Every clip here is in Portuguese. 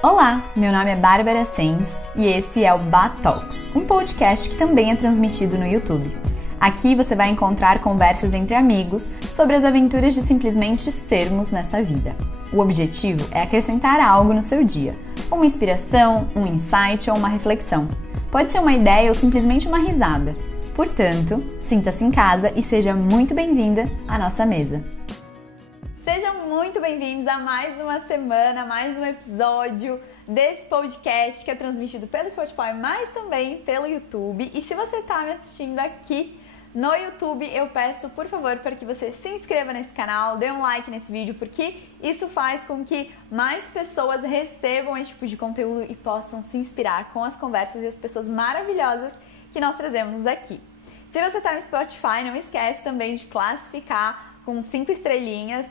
Olá, meu nome é Bárbara Sens e esse é o Ba Talks, um podcast que também é transmitido no YouTube. Aqui você vai encontrar conversas entre amigos sobre as aventuras de simplesmente sermos nessa vida. O objetivo é acrescentar algo no seu dia, uma inspiração, um insight ou uma reflexão. Pode ser uma ideia ou simplesmente uma risada. Portanto, sinta-se em casa e seja muito bem-vinda à nossa mesa. Sejam muito bem-vindos a mais uma semana, mais um episódio desse podcast que é transmitido pelo Spotify, mas também pelo YouTube. E se você está me assistindo aqui no YouTube, eu peço, por favor, para que você se inscreva nesse canal, dê um like nesse vídeo, porque isso faz com que mais pessoas recebam esse tipo de conteúdo e possam se inspirar com as conversas e as pessoas maravilhosas que nós trazemos aqui. Se você está no Spotify, não esquece também de classificar com 5 estrelinhas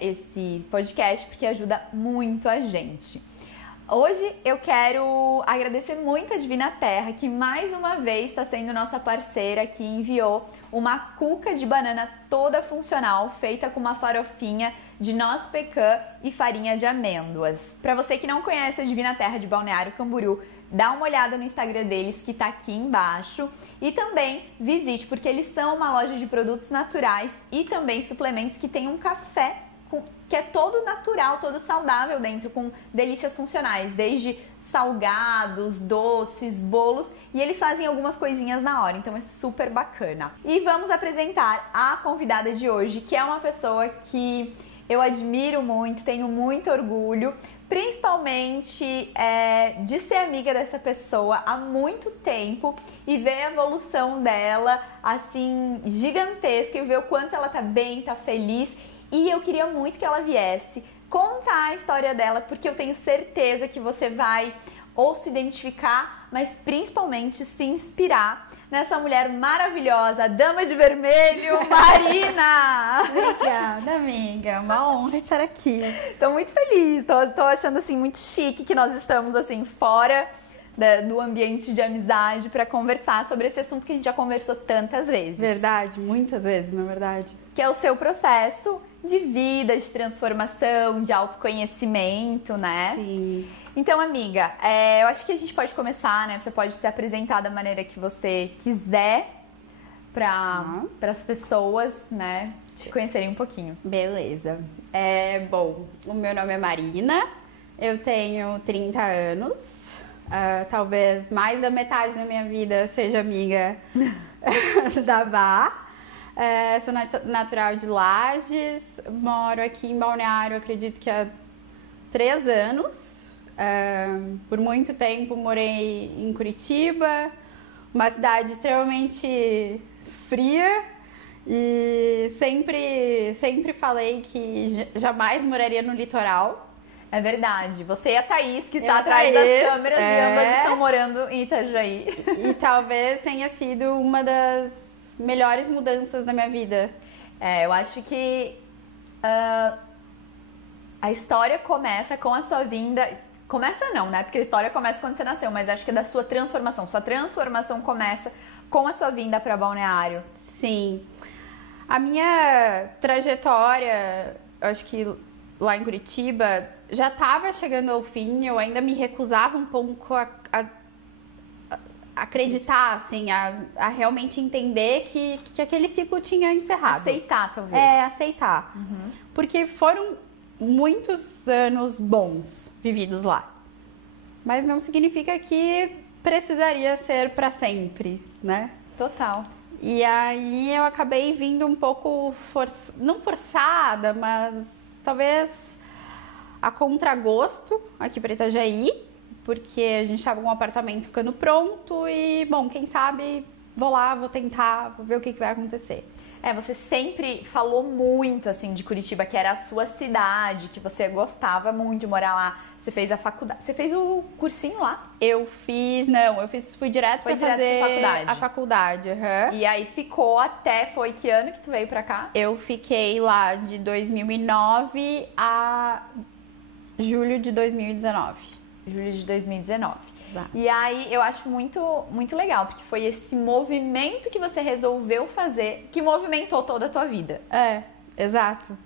esse podcast, porque ajuda muito a gente. Hoje eu quero agradecer muito a Divina Terra, que mais uma vez está sendo nossa parceira, que enviou uma cuca de banana toda funcional, feita com uma farofinha de noz pecan e farinha de amêndoas. Para você que não conhece a Divina Terra de Balneário Camboriú, dá uma olhada no Instagram deles, que tá aqui embaixo, e também visite, porque eles são uma loja de produtos naturais e também suplementos que tem um café que é todo natural, todo saudável dentro, com delícias funcionais, desde salgados, doces, bolos, e eles fazem algumas coisinhas na hora, então é super bacana. E vamos apresentar a convidada de hoje, que é uma pessoa que eu admiro muito, tenho muito orgulho, principalmente de ser amiga dessa pessoa há muito tempo e ver a evolução dela, assim, gigantesca, e ver o quanto ela tá bem, tá feliz. E eu queria muito que ela viesse contar a história dela, porque eu tenho certeza que você vai ou se identificar, mas principalmente se inspirar nessa mulher maravilhosa, Dama de Vermelho, Marina! Obrigada, amiga. Uma honra estar aqui. Tô muito feliz, tô achando assim muito chique que nós estamos assim fora do ambiente de amizade para conversar sobre esse assunto que a gente já conversou tantas vezes. Verdade, muitas vezes, na verdade. Que é o seu processo de vida, de transformação, de autoconhecimento, né? Sim. Então, amiga, eu acho que a gente pode começar, né? Você pode se apresentar da maneira que você quiser para as pessoas, né, te conhecerem um pouquinho. Beleza. Bom, o meu nome é Marina, eu tenho 30 anos, talvez mais da metade da minha vida seja amiga da Bá. Sou natural de Lages, moro aqui em Balneário, acredito que há 3 anos. Por muito tempo morei em Curitiba, uma cidade extremamente fria, e sempre falei que jamais moraria no litoral. É verdade, você e a Thaís, que está atrás das câmeras, e ambas estão morando em Itajaí. E talvez tenha sido uma das melhores mudanças da minha vida. Eu acho que a história começa com a sua vinda. Começa não, né? Porque a história começa quando você nasceu, mas acho que é da sua transformação. Sua transformação começa com a sua vinda para Balneário. Sim. A minha trajetória, acho que lá em Curitiba, já estava chegando ao fim. Eu ainda me recusava um pouco a acreditar, assim, a realmente entender que aquele ciclo tinha encerrado. Aceitar, talvez. Aceitar. Uhum. Porque foram muitos anos bons vividos lá. Mas não significa que precisaria ser para sempre, né? Total. E aí eu acabei vindo um pouco, não forçada, mas talvez a contragosto aqui para Itajaí, porque a gente estava com um apartamento ficando pronto e, bom, quem sabe vou lá, vou tentar, vou ver o que vai acontecer. Você sempre falou muito, assim, de Curitiba, que era a sua cidade, que você gostava muito de morar lá. Você fez a faculdade, você fez o cursinho lá? Fui direto para fazer a faculdade. Uhum. E aí foi que ano que tu veio pra cá? Eu fiquei lá de 2009 a julho de 2019. Julho de 2019. E aí eu acho muito, muito legal, porque foi esse movimento que você resolveu fazer que movimentou toda a tua vida. Exato.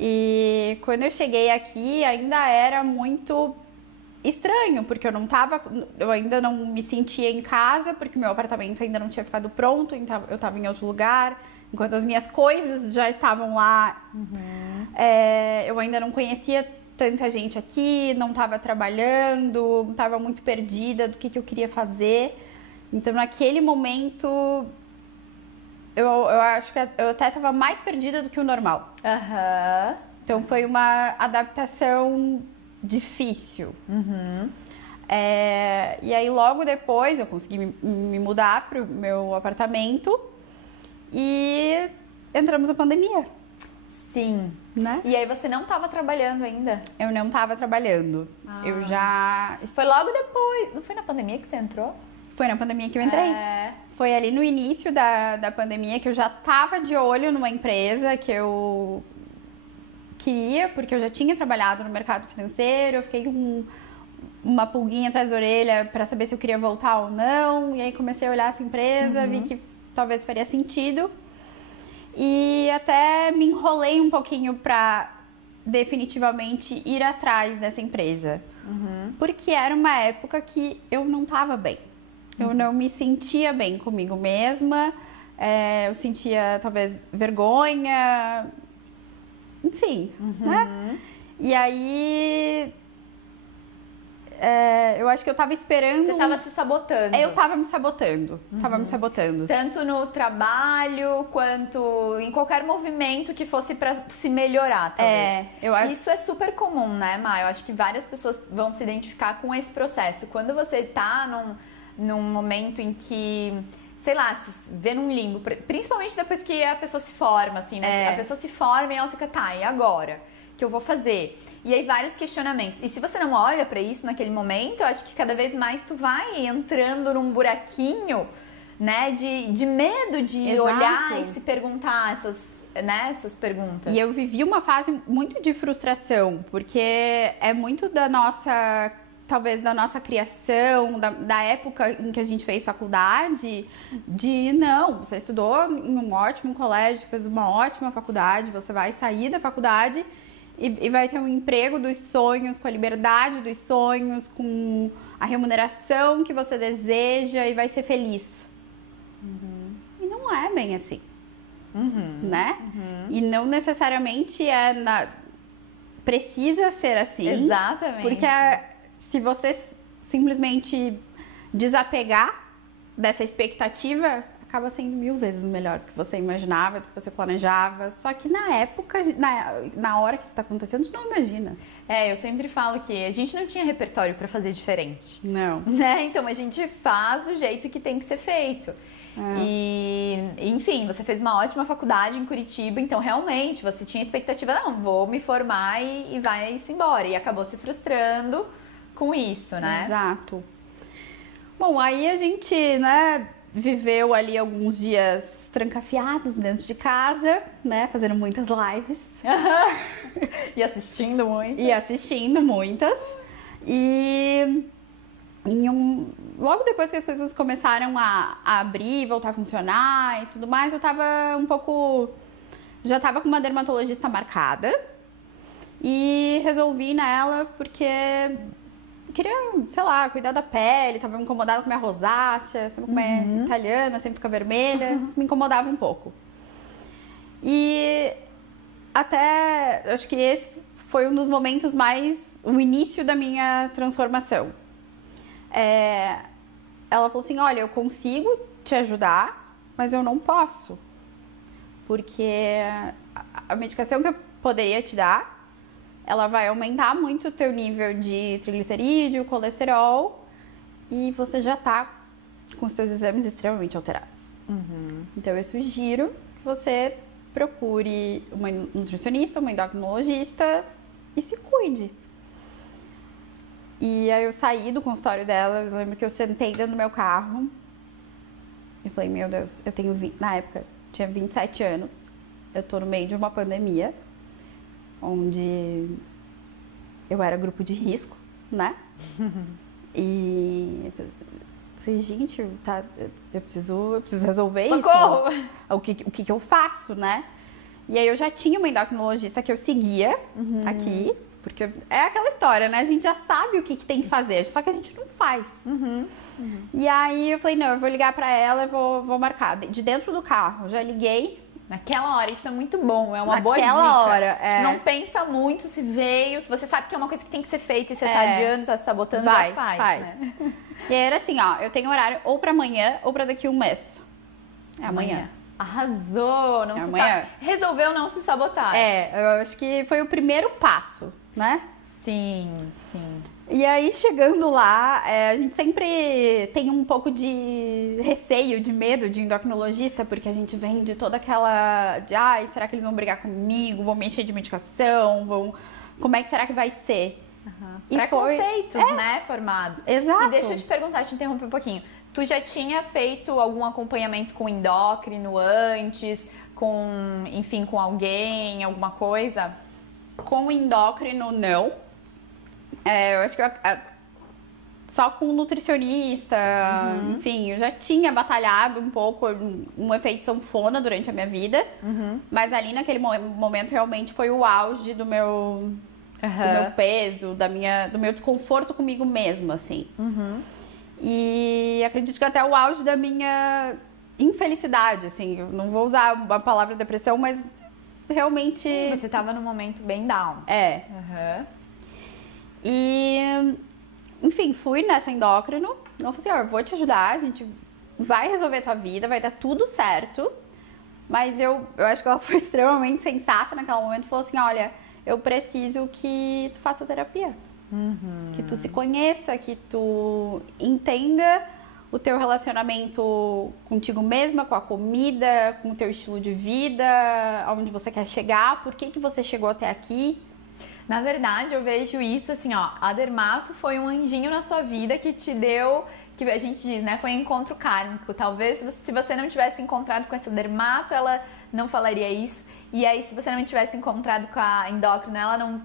E quando eu cheguei aqui, ainda era muito estranho, porque eu ainda não me sentia em casa, porque o meu apartamento ainda não tinha ficado pronto, então eu estava em outro lugar, enquanto as minhas coisas já estavam lá. Eu ainda não conhecia tanta gente aqui, não estava trabalhando, estava muito perdida do que eu queria fazer. Então, naquele momento, eu acho que eu até estava mais perdida do que o normal. Então, foi uma adaptação difícil. E aí, logo depois, eu consegui me mudar para o meu apartamento e entramos na pandemia. Sim. Né? E aí você não estava trabalhando ainda? Eu não estava trabalhando. Eu já... Foi logo depois. Não foi na pandemia que você entrou? Foi na pandemia que eu entrei. Foi ali no início da pandemia que eu já estava de olho numa empresa que eu queria, porque eu já tinha trabalhado no mercado financeiro, eu fiquei com uma pulguinha atrás da orelha para saber se eu queria voltar ou não, e aí comecei a olhar essa empresa, vi que talvez faria sentido, e até me enrolei um pouquinho para definitivamente ir atrás dessa empresa, porque era uma época que eu não estava bem, eu não me sentia bem comigo mesma, eu sentia talvez vergonha, enfim, né? E aí, eu acho que eu tava esperando... Você tava se sabotando. Eu tava me sabotando, tava me sabotando. Tanto no trabalho, quanto em qualquer movimento que fosse pra se melhorar, talvez. Isso é super comum, né, Má? Eu acho que várias pessoas vão se identificar com esse processo. Quando você tá num momento em que... sei lá, se vê num limbo, principalmente depois que a pessoa se forma, assim, né? A pessoa se forma e ela fica, tá, e agora? O que eu vou fazer? E aí vários questionamentos. E se você não olha pra isso naquele momento, eu acho que cada vez mais tu vai entrando num buraquinho, né, de medo de olhar e se perguntar essas perguntas. E eu vivi uma fase muito de frustração, porque é muito da nossa... talvez da nossa criação, da época em que a gente fez faculdade, você estudou em um ótimo colégio, fez uma ótima faculdade, você vai sair da faculdade e vai ter um emprego dos sonhos, com a liberdade dos sonhos, com a remuneração que você deseja e vai ser feliz. E não é bem assim, né? E não necessariamente precisa ser assim. Exatamente. Porque se você simplesmente desapegar dessa expectativa, acaba sendo 1000 vezes melhor do que você imaginava, do que você planejava. Só que na época, na hora que isso está acontecendo, a gente não imagina. Eu sempre falo que a gente não tinha repertório para fazer diferente. Não. Né? Então a gente faz do jeito que tem que ser feito. E, enfim, você fez uma ótima faculdade em Curitiba, então realmente você tinha expectativa, não, vou me formar e vai-se embora. E acabou se frustrando com isso, né? Exato. Bom, aí a gente, né, viveu ali alguns dias trancafiados dentro de casa, né, fazendo muitas lives. E assistindo muito. E assistindo muitas. E logo depois que as coisas começaram a abrir, voltar a funcionar e tudo mais, eu tava já tava com uma dermatologista marcada. E resolvi nela porque... queria, sei lá, cuidar da pele, tava incomodada com minha rosácea, sempre como é italiana, sempre fica vermelha, isso me incomodava um pouco. E até, acho que esse foi um dos momentos o início da minha transformação. Ela falou assim, olha, eu consigo te ajudar, mas eu não posso. Porque a medicação que eu poderia te dar, ela vai aumentar muito o teu nível de triglicerídeo, colesterol, e você já tá com os teus exames extremamente alterados. Então eu sugiro que você procure uma nutricionista, uma endocrinologista e se cuide. E aí eu saí do consultório dela, eu lembro que eu sentei dentro do meu carro e falei, meu Deus, eu tenho na época tinha 27 anos, eu tô no meio de uma pandemia, onde eu era grupo de risco, né? E eu falei, gente, eu preciso resolver Socorro! Isso. O que eu faço, né? E aí eu já tinha uma endocrinologista que eu seguia aqui, porque é aquela história, né? A gente já sabe o que tem que fazer, só que a gente não faz. E aí eu falei, não, eu vou ligar pra ela e vou marcar. De dentro do carro, já liguei. Naquela hora, isso é muito bom, é uma boa dica. Naquela hora, é. Não pensa muito se veio, se você sabe que é uma coisa que tem que ser feita e você tá adiando, tá se sabotando, já faz. Né? E aí era assim, ó, eu tenho horário ou pra amanhã ou pra daqui a um mês. É amanhã. Arrasou, não é se amanhã. Resolveu não se sabotar. Eu acho que foi o primeiro passo, né? Sim. E aí, chegando lá, a gente sempre tem um pouco de receio, de medo de endocrinologista, porque a gente vem de toda aquela... ai, será que eles vão brigar comigo? Vão me encher de medicação? Como é que será que vai ser? Preconceitos, né, formados. Exato. E deixa eu te perguntar, te interromper um pouquinho. Tu já tinha feito algum acompanhamento com endócrino antes? Enfim, com alguém, alguma coisa? Com endócrino, não. Eu acho que só com nutricionista, enfim, eu já tinha batalhado um pouco um efeito sanfona durante a minha vida, mas ali naquele momento realmente foi o auge do meu peso, do meu desconforto comigo mesma, assim. E acredito que até o auge da minha infelicidade, assim, eu não vou usar a palavra depressão, mas realmente... Sim, você tava num momento bem down. E, enfim, fui nessa endócrino. Não falei assim, eu vou te ajudar, a gente vai resolver a tua vida, vai dar tudo certo. Mas eu acho que ela foi extremamente sensata naquele momento. Falou assim, olha, eu preciso que tu faça terapia. Que tu se conheça, que tu entenda o teu relacionamento contigo mesma, com a comida, com o teu estilo de vida, aonde você quer chegar, por que você chegou até aqui. Na verdade, eu vejo isso assim, ó, a dermato foi um anjinho na sua vida que te deu, que a gente diz, né, foi um encontro kármico. Talvez se você não tivesse encontrado com essa dermato, ela não falaria isso. E aí, se você não tivesse encontrado com a endócrina, ela não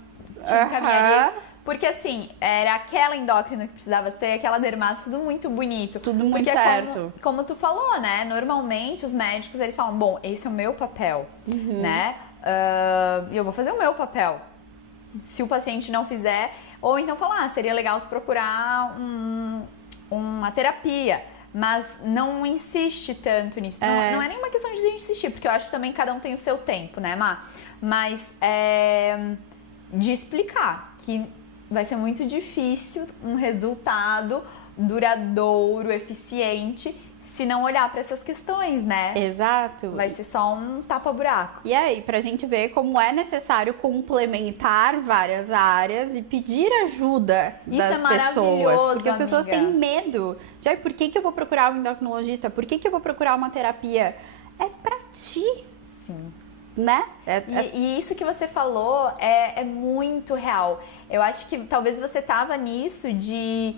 te encaminharia isso. Porque assim, era aquela endócrina que precisava ser, aquela dermato, tudo muito bonito. Tudo muito porque certo. Como tu falou, né, normalmente os médicos, eles falam, bom, esse é o meu papel, né, e eu vou fazer o meu papel. Se o paciente não fizer, ou então falar, seria legal tu procurar uma terapia, mas não insiste tanto nisso. Não é nenhuma questão de insistir, porque eu acho que também cada um tem o seu tempo, né, Má? Mas de explicar que vai ser muito difícil um resultado duradouro, eficiente, se não olhar para essas questões, né? Exato. Vai ser só um tapa-buraco. E aí, pra gente ver como é necessário complementar várias áreas e pedir ajuda das pessoas. Porque as pessoas têm medo de, por que eu vou procurar um endocrinologista? Por que eu vou procurar uma terapia? É pra ti. Sim. Né? E isso que você falou é muito real. Eu acho que talvez você tava nisso de...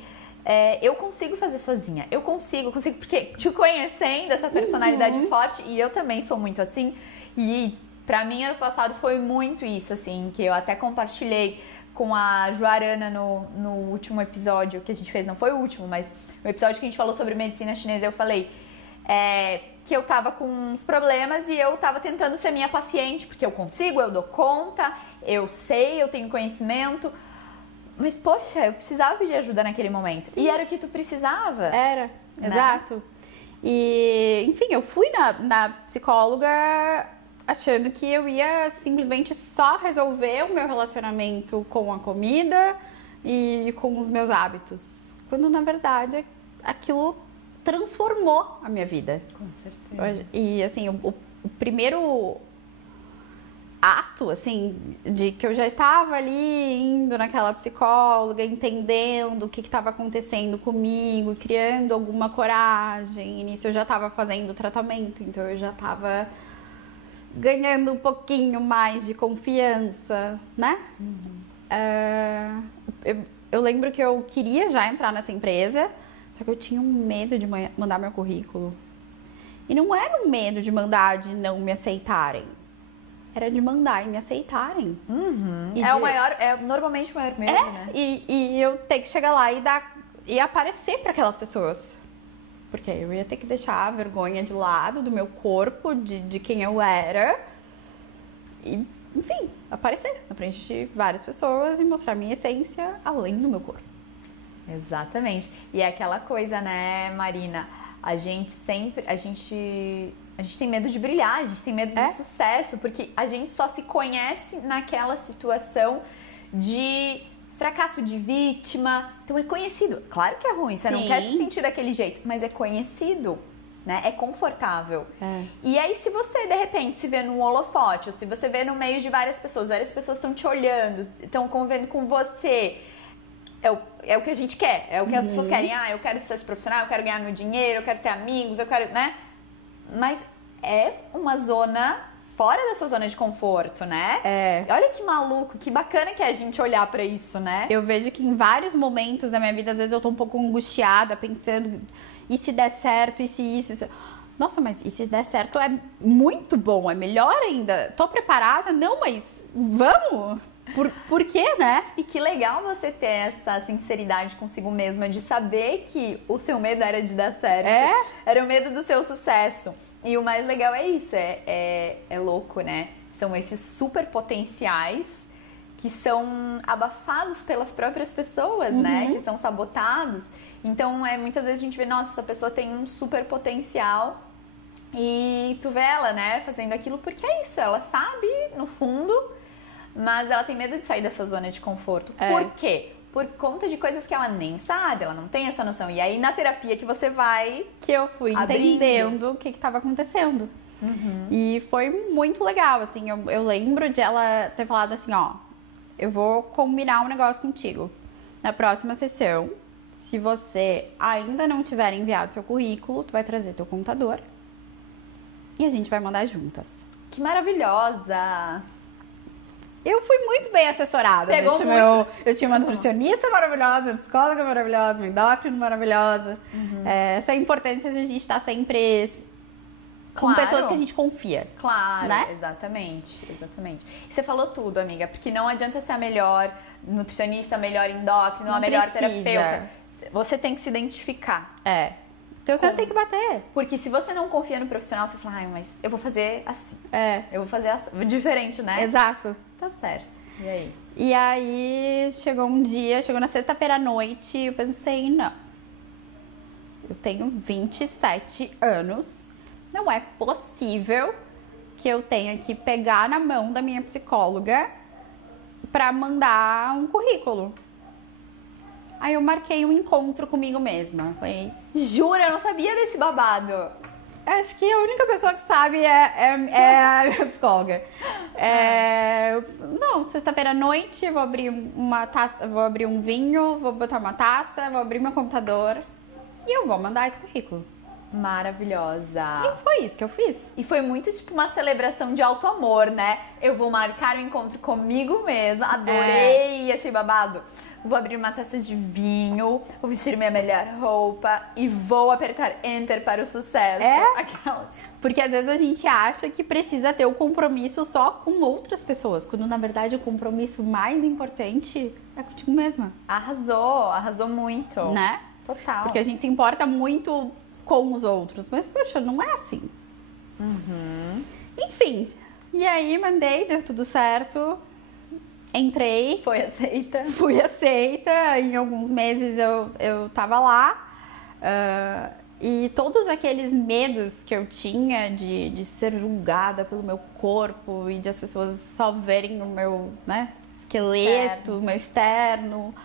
eu consigo fazer sozinha, eu consigo, porque te conhecendo essa personalidade forte, e eu também sou muito assim, e pra mim ano passado foi muito isso, assim, que eu até compartilhei com a Joarana no último episódio que a gente fez, não foi o último, mas o episódio que a gente falou sobre medicina chinesa, eu falei que eu tava com uns problemas e eu tava tentando ser minha paciente, porque eu consigo, eu dou conta, eu sei, eu tenho conhecimento. Mas, poxa, eu precisava pedir ajuda naquele momento. Sim. E era o que tu precisava. Era, né? Exato. E, enfim, eu fui na psicóloga achando que eu ia simplesmente só resolver o meu relacionamento com a comida e com os meus hábitos. Quando, na verdade, aquilo transformou a minha vida. Com certeza. E, assim, o primeiro ato, assim, de que eu já estava ali indo naquela psicóloga, entendendo o que estava acontecendo comigo, criando alguma coragem. E nisso eu já estava fazendo tratamento, então eu já estava ganhando um pouquinho mais de confiança, né? Eu lembro que eu queria já entrar nessa empresa, só que eu tinha um medo de mandar meu currículo. E não era um medo de mandar, de não me aceitarem. Era de mandar e me aceitarem. Normalmente o maior medo, né? E eu ter que chegar lá e aparecer para aquelas pessoas. Porque eu ia ter que deixar a vergonha de lado do meu corpo, de quem eu era. E, enfim, aparecer na frente de várias pessoas e mostrar minha essência além do meu corpo. Exatamente. E é aquela coisa, né, Marina? A gente tem medo de brilhar, a gente tem medo do sucesso, porque a gente só se conhece naquela situação de fracasso, de vítima. Então é conhecido. Claro que é ruim, você não quer se sentir daquele jeito, mas é conhecido, né? É confortável. E aí, se você, de repente, se vê num holofote, ou se você vê no meio de várias pessoas estão te olhando, estão convivendo com você, é o que a gente quer, é o que as pessoas querem. Ah, eu quero sucesso profissional, eu quero ganhar meu dinheiro, eu quero ter amigos, eu quero, né? Mas é uma zona fora da sua zona de conforto, né? Olha que maluco, que bacana que é a gente olhar pra isso, né? Eu vejo que em vários momentos da minha vida, às vezes eu tô um pouco angustiada, pensando, e se der certo, e se isso... Nossa, mas e se der certo é muito bom, é melhor ainda. Tô preparada? Não, mas vamos... Por quê, né? E que legal você ter essa sinceridade consigo mesma de saber que o seu medo era de dar certo. Era o medo do seu sucesso. E o mais legal é isso, é louco, né? São esses super potenciais que são abafados pelas próprias pessoas, né? Que são sabotados. Então, muitas vezes a gente vê, nossa, essa pessoa tem um super potencial e tu vê ela, né, fazendo aquilo porque é isso, ela sabe, no fundo... Mas ela tem medo de sair dessa zona de conforto. Por quê? Por conta de coisas que ela nem sabe, ela não tem essa noção. E aí na terapia que você vai... Que eu fui entendendo o que estava acontecendo. E foi muito legal, assim. Eu lembro de ela ter falado assim, ó... Eu vou combinar um negócio contigo. Na próxima sessão, se você ainda não tiver enviado seu currículo, tu vai trazer teu computador. E a gente vai mandar juntas. Que maravilhosa! Eu fui muito bem assessorada. Pegou muito. Eu tinha uma nutricionista maravilhosa, uma psicóloga maravilhosa, uma endócrina maravilhosa. Essa importância de a gente estar sempre com pessoas que a gente confia. Claro, né? Exatamente. E você falou tudo, amiga, porque não adianta ser a melhor nutricionista, a melhor endócrina, a melhor terapeuta. Você tem que se identificar. Então você tem que bater. Porque se você não confia no profissional, você fala, mas eu vou fazer assim. Eu vou fazer assim. Diferente, né? Exato. Tá certo. E aí? E aí chegou na sexta-feira à noite, eu pensei, não. Eu tenho 27 anos. Não é possível que eu tenha que pegar na mão da minha psicóloga pra mandar um currículo. Aí eu marquei um encontro comigo mesma. Falei, jura? Eu não sabia desse babado. Acho que a única pessoa que sabe é a minha psicóloga. Não, sexta-feira à noite eu vou abrir uma taça, vou abrir um vinho, vou botar uma taça, vou abrir meu computador e eu vou mandar esse currículo. Maravilhosa. E foi isso que eu fiz. E foi muito tipo uma celebração de alto amor, né? Eu vou marcar o encontro comigo mesma. Adorei, achei babado. Vou abrir uma taça de vinho, vou vestir minha melhor roupa e vou apertar Enter para o sucesso. Aquelas. Porque às vezes a gente acha que precisa ter o compromisso só com outras pessoas, quando na verdade o compromisso mais importante é contigo mesma. Arrasou muito. Né? Total. Porque a gente se importa muito com os outros, mas poxa, não é assim. Enfim, e aí mandei, deu tudo certo. Entrei. Fui aceita. Em alguns meses eu tava lá. E todos aqueles medos que eu tinha de ser julgada pelo meu corpo e de as pessoas só verem o meu, né, esqueleto, o meu externo,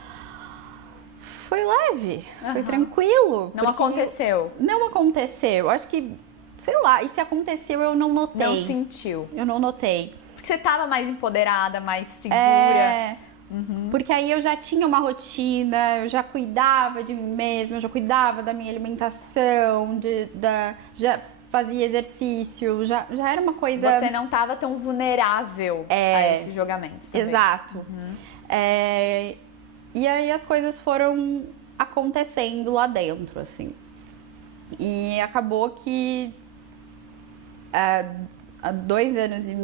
foi leve, foi tranquilo. Não aconteceu. Não aconteceu. Acho que, sei lá, e se aconteceu eu não notei. Não sentiu. Eu não notei. Porque você tava mais empoderada, mais segura. Porque aí eu já tinha uma rotina, eu já cuidava de mim mesma, eu já cuidava da minha alimentação, já fazia exercício, já era uma coisa... Você não tava tão vulnerável a esses julgamentos também. Exato. E aí as coisas foram acontecendo lá dentro, assim. E acabou que há 2 anos e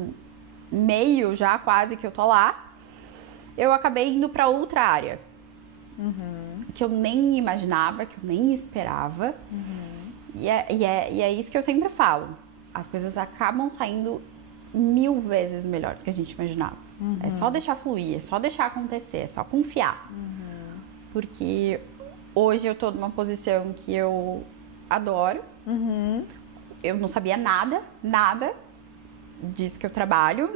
meio já, quase, que eu tô lá, eu acabei indo pra outra área. Que eu nem imaginava, que eu nem esperava. E é isso que eu sempre falo. As coisas acabam saindo 1000 vezes melhor do que a gente imaginava. É só deixar fluir, é só deixar acontecer, é só confiar. Porque hoje eu tô numa posição que eu adoro. Eu não sabia nada disso que eu trabalho,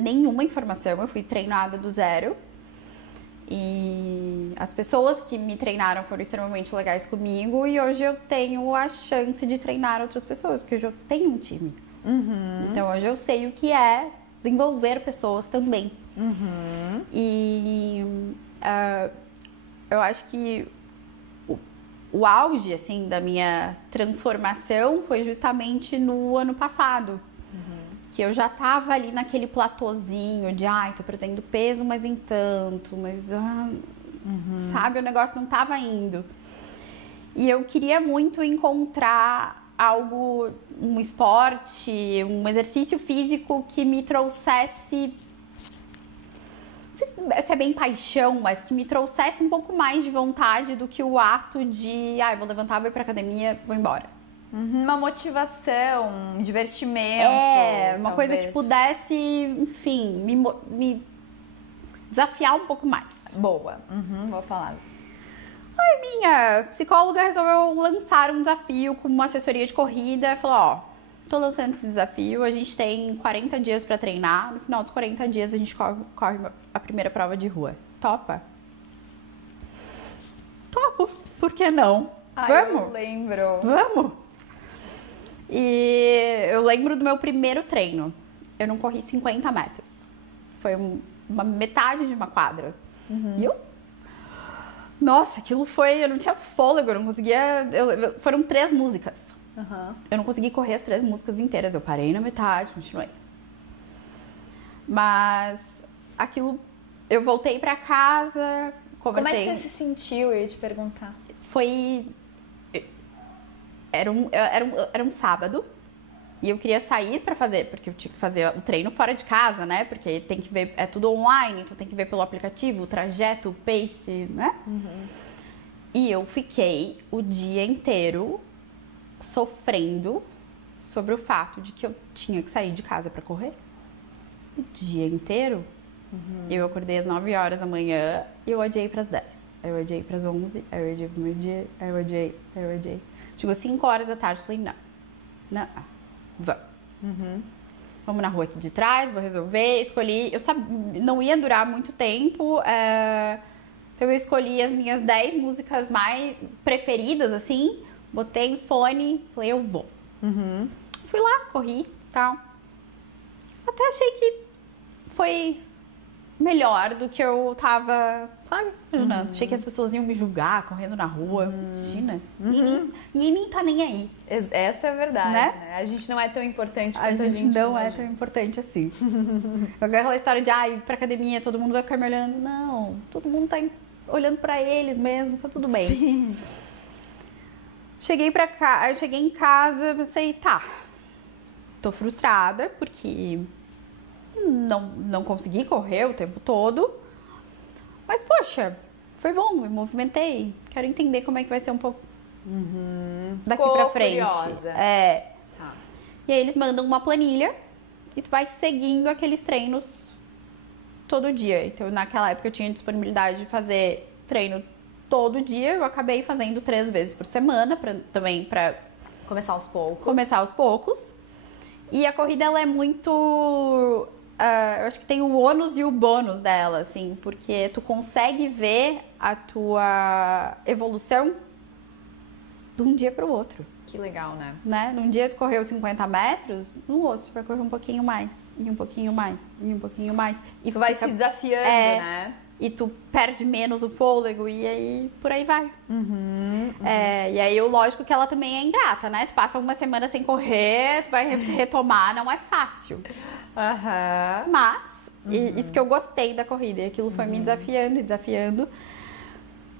nenhuma informação, eu fui treinada do zero. E as pessoas que me treinaram foram extremamente legais comigo e hoje eu tenho a chance de treinar outras pessoas, porque hoje eu tenho um time. Então hoje eu sei o que é desenvolver pessoas também. E eu acho que o auge, assim, da minha transformação foi justamente no ano passado. Que eu já tava ali naquele platôzinho de, tô perdendo peso, mas em tanto, mas, sabe, o negócio não tava indo. E eu queria muito encontrar algo, um esporte, um exercício físico que me trouxesse, não sei se é bem paixão, mas que me trouxesse um pouco mais de vontade do que o ato de, eu vou levantar, vou ir pra academia, vou embora. Uma motivação, um divertimento. Uma coisa que pudesse, enfim, me desafiar um pouco mais. Boa, vou falar. Aí minha psicóloga resolveu lançar um desafio com uma assessoria de corrida. Falou, tô lançando esse desafio, a gente tem 40 dias pra treinar. No final dos 40 dias a gente corre a primeira prova de rua. Topa? Topo, por que não? Vamos? Eu lembro. Vamos? E eu lembro do meu primeiro treino. Eu não corri 50 metros. Foi uma metade de uma quadra. E eu... Nossa, aquilo foi... Eu não tinha fôlego, eu não conseguia... Foram 3 músicas. Eu não consegui correr as 3 músicas inteiras. Eu parei na metade, continuei. Mas aquilo... Eu voltei pra casa, conversei... Como é que você se sentiu? Eu ia te perguntar. Foi... Era um sábado e eu queria sair pra fazer, porque eu tinha que fazer o treino fora de casa, né? Porque tem que ver, é tudo online, então tem que ver pelo aplicativo, o trajeto, o pace, né? E eu fiquei o dia inteiro sofrendo sobre o fato de que eu tinha que sair de casa pra correr. O dia inteiro. Eu acordei às 9 horas da manhã e eu adiei pras 10. Aí eu adiei pras 11, aí eu adiei pro meio-dia, aí eu adiei. Chegou 5 horas da tarde, falei, não, vamos. Vamos na rua aqui de trás, vou resolver, escolhi, eu sabia, não ia durar muito tempo, então eu escolhi as minhas 10 músicas mais preferidas, assim, botei o fone, falei, eu vou. Fui lá, corri, tal. Até achei que foi melhor do que eu tava, sabe, imaginando. Achei que as pessoas iam me julgar correndo na rua. Imagina. Ninguém tá nem aí. Essa é a verdade, né? A gente não é tão importante quanto a gente não é tão importante assim. Aquela história de, ir pra academia, todo mundo vai ficar me olhando. Não, todo mundo tá olhando pra eles mesmo, tá tudo bem. Sim. Cheguei em casa, pensei, tô frustrada, porque... Não consegui correr o tempo todo, mas poxa, foi bom, me movimentei, quero entender como é que vai ser um pouco daqui pra frente. Curiosa. E aí eles mandam uma planilha e tu vai seguindo aqueles treinos todo dia. Então naquela época eu tinha disponibilidade de fazer treino todo dia, eu acabei fazendo 3 vezes por semana, também pra começar aos poucos. E a corrida ela é muito... eu acho que tem o ônus e o bônus dela, assim, porque tu consegue ver a tua evolução de um dia para o outro. Que legal, né? Num dia tu correu 50 metros, no outro tu vai correr um pouquinho mais, e um pouquinho mais, e um pouquinho mais. E tu vai se desafiando, né? E tu perde menos o fôlego e aí por aí vai. E aí, lógico que ela também é ingrata, né? Tu passa uma semana sem correr, tu vai retomar, não é fácil. Mas, isso que eu gostei da corrida, e aquilo foi me desafiando.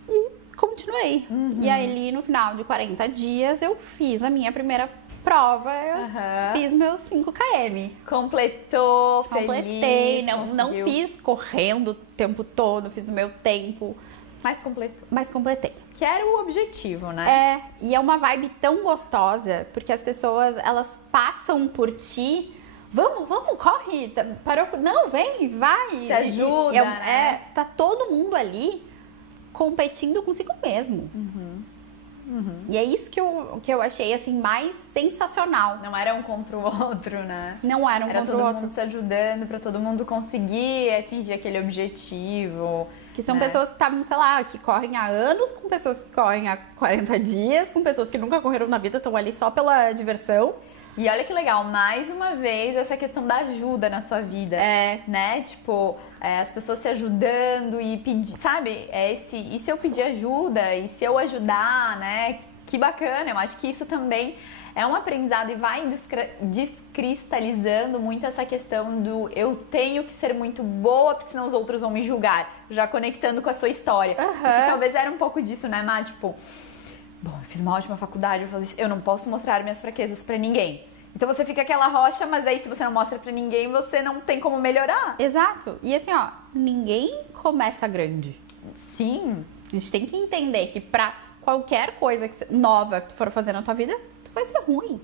E continuei. E aí, ali no final de 40 dias, eu fiz a minha primeira prova, eu fiz meus 5 km. Completei, não fiz correndo o tempo todo, fiz no meu tempo. Mas completei. Que era o objetivo, né? E é uma vibe tão gostosa, porque as pessoas, elas passam por ti vamos, corre, parou, não, vem, vai. Se ajuda, né? Tá todo mundo ali competindo consigo mesmo. E é isso que eu achei, assim, mais sensacional. Não era um contra o outro, né? Não era um contra o outro. Todo mundo se ajudando pra todo mundo conseguir atingir aquele objetivo. Que são pessoas que estavam, sei lá, que correm há anos, com pessoas que correm há 40 dias, com pessoas que nunca correram na vida, estão ali só pela diversão. E olha que legal, mais uma vez, essa questão da ajuda na sua vida. Né? Tipo, as pessoas se ajudando e pedir, sabe? E se eu pedir ajuda? E se eu ajudar, né? Que bacana, eu acho que isso também é um aprendizado e vai descristalizando muito essa questão do eu tenho que ser muito boa porque senão os outros vão me julgar. Já conectando com a sua história. Porque talvez era um pouco disso, né, Má? Tipo, bom, eu fiz uma ótima faculdade, eu não posso mostrar minhas fraquezas pra ninguém. Então você fica aquela rocha, mas aí se você não mostra pra ninguém, você não tem como melhorar. Exato. E assim, ó, ninguém começa grande. Sim. A gente tem que entender que pra qualquer coisa nova que tu for fazer na tua vida, tu vai ser ruim.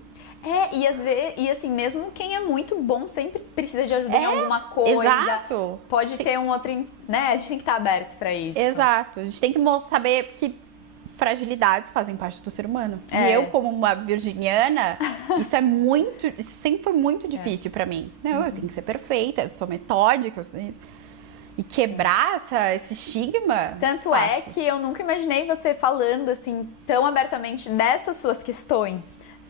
E assim, mesmo quem é muito bom sempre precisa de ajuda em alguma coisa. Exato. Pode ter um outro, né? A gente tem que estar aberto pra isso. Exato. A gente tem que saber que fragilidades fazem parte do ser humano. E eu, como uma virginiana, isso sempre foi muito difícil pra mim. Não, eu tenho que ser perfeita, eu sou metódica, e quebrar esse estigma. Tanto é que eu nunca imaginei você falando assim tão abertamente dessas suas questões,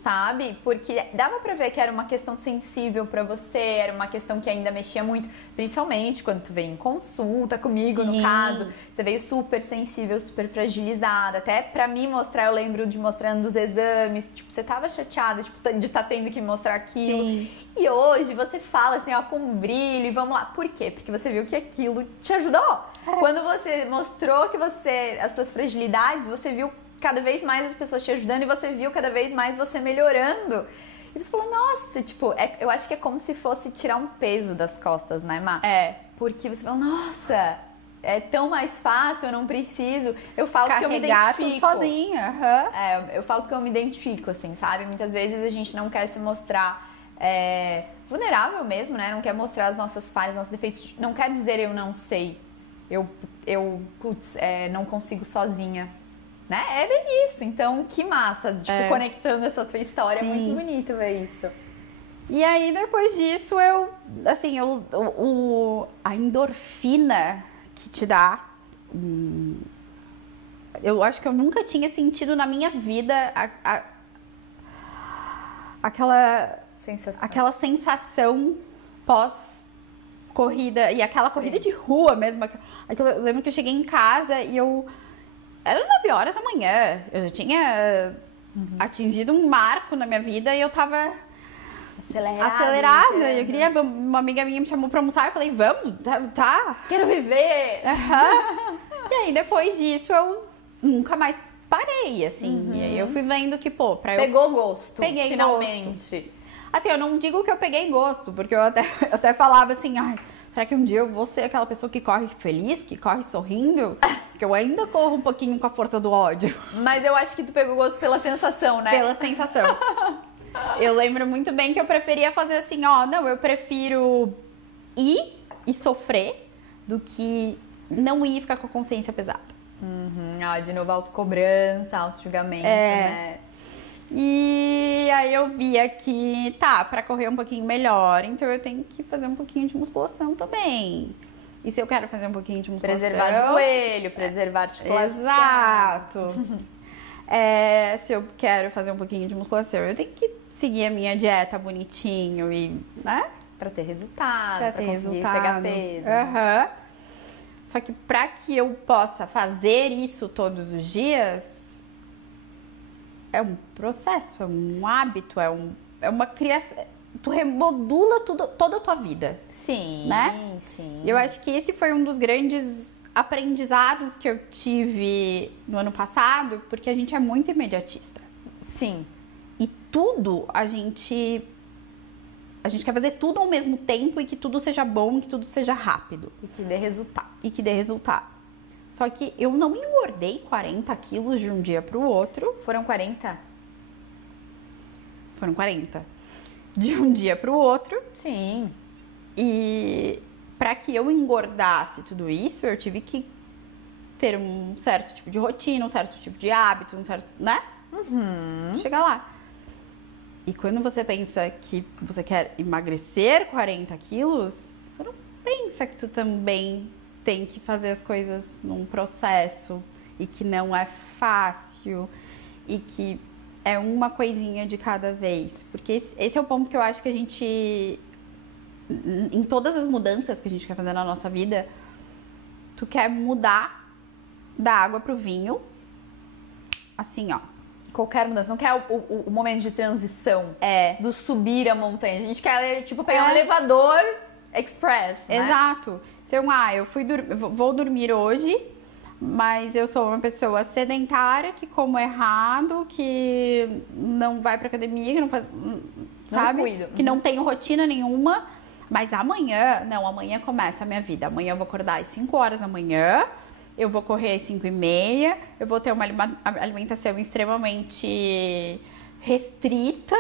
sabe? Porque dava pra ver que era uma questão sensível pra você, era uma questão que ainda mexia muito, principalmente quando tu veio em consulta comigo, no caso, você veio super sensível, super fragilizada, até pra mim mostrar, eu lembro de mostrando os exames, tipo, você tava chateada, tipo, de estar tendo que mostrar aquilo. Sim. E hoje você fala assim, ó, com brilho, e vamos lá. Por quê? Porque você viu que aquilo te ajudou. Quando você mostrou que as suas fragilidades, você viu cada vez mais as pessoas te ajudando e você viu cada vez mais você melhorando. E você falou, nossa, tipo, eu acho que é como se fosse tirar um peso das costas, né, Má? Porque você falou, nossa, é tão mais fácil, eu não preciso. Eu falo que eu me identifico. Tudo sozinha. Eu falo que eu me identifico, assim, sabe? Muitas vezes a gente não quer se mostrar vulnerável mesmo, né? Não quer mostrar as nossas falhas, nossos defeitos. Não quer dizer eu não sei. Não consigo sozinha. Né? É bem isso. Então, que massa. Tipo, conectando essa tua história. Sim. É muito bonito ver isso. E aí, depois disso, a endorfina que te dá... eu acho que eu nunca tinha sentido na minha vida aquela sensação pós-corrida. E aquela corrida de rua mesmo. Eu lembro que eu cheguei em casa e era 9 horas da manhã. Eu já tinha atingido um marco na minha vida e eu tava acelerada. Eu queria... Uma amiga minha me chamou pra almoçar e eu falei, vamos, tá. Quero viver! E aí, depois disso, eu nunca mais parei, assim. E aí eu fui vendo que, Pegou gosto. Peguei finalmente. Gosto. Assim, eu não digo que eu peguei gosto, porque eu até falava assim, ai... Será que um dia eu vou ser aquela pessoa que corre feliz, que corre sorrindo? Porque eu ainda corro um pouquinho com a força do ódio. Mas eu acho que tu pegou gosto pela sensação, né? Pela sensação. Eu lembro muito bem que eu preferia fazer assim, não, eu prefiro ir e sofrer do que não ir e ficar com a consciência pesada. De novo, autocobrança, auto-julgamento, né? E aí eu via que, pra correr um pouquinho melhor, então eu tenho que fazer um pouquinho de musculação também. E se eu quero fazer um pouquinho de musculação... Preservar joelho, preservar articulação. Exato. Se eu quero fazer um pouquinho de musculação, eu tenho que seguir a minha dieta bonitinho e, né? Pra ter resultado, pra conseguir pegar peso. Só que pra que eu possa fazer isso todos os dias... É um processo, é um hábito, é uma criação. Tu remodula toda a tua vida. Sim, né? Sim. Eu acho que esse foi um dos grandes aprendizados que eu tive no ano passado, porque a gente é muito imediatista. Sim. E tudo a gente quer fazer tudo ao mesmo tempo e que tudo seja bom, que tudo seja rápido. E que dê resultado. Só que eu não engordei 40 quilos de um dia pro outro. Foram 40? Foram 40. de um dia para o outro. Sim. E para que eu engordasse tudo isso, eu tive que ter um certo tipo de rotina, um certo tipo de hábito, um certo, né? Chegar lá. E quando você pensa que você quer emagrecer 40 quilos, você não pensa que tu também tem que fazer as coisas num processo e que não é fácil e que é uma coisinha de cada vez. Porque esse é o ponto que eu acho que a gente, em todas as mudanças que a gente quer fazer na nossa vida, tu quer mudar da água pro vinho, assim, ó. Qualquer mudança, não quer o momento de transição do subir a montanha. A gente quer, tipo, pegar um elevador express, né? Exato. Então, vou dormir hoje, mas eu sou uma pessoa sedentária, que como errado, que não vai pra academia, que não faz, sabe? Não cuido. Que não tenho rotina nenhuma. Mas amanhã começa a minha vida. Amanhã eu vou acordar às 5 horas da manhã. Eu vou correr às 5h30, eu vou ter uma alimentação extremamente restrita.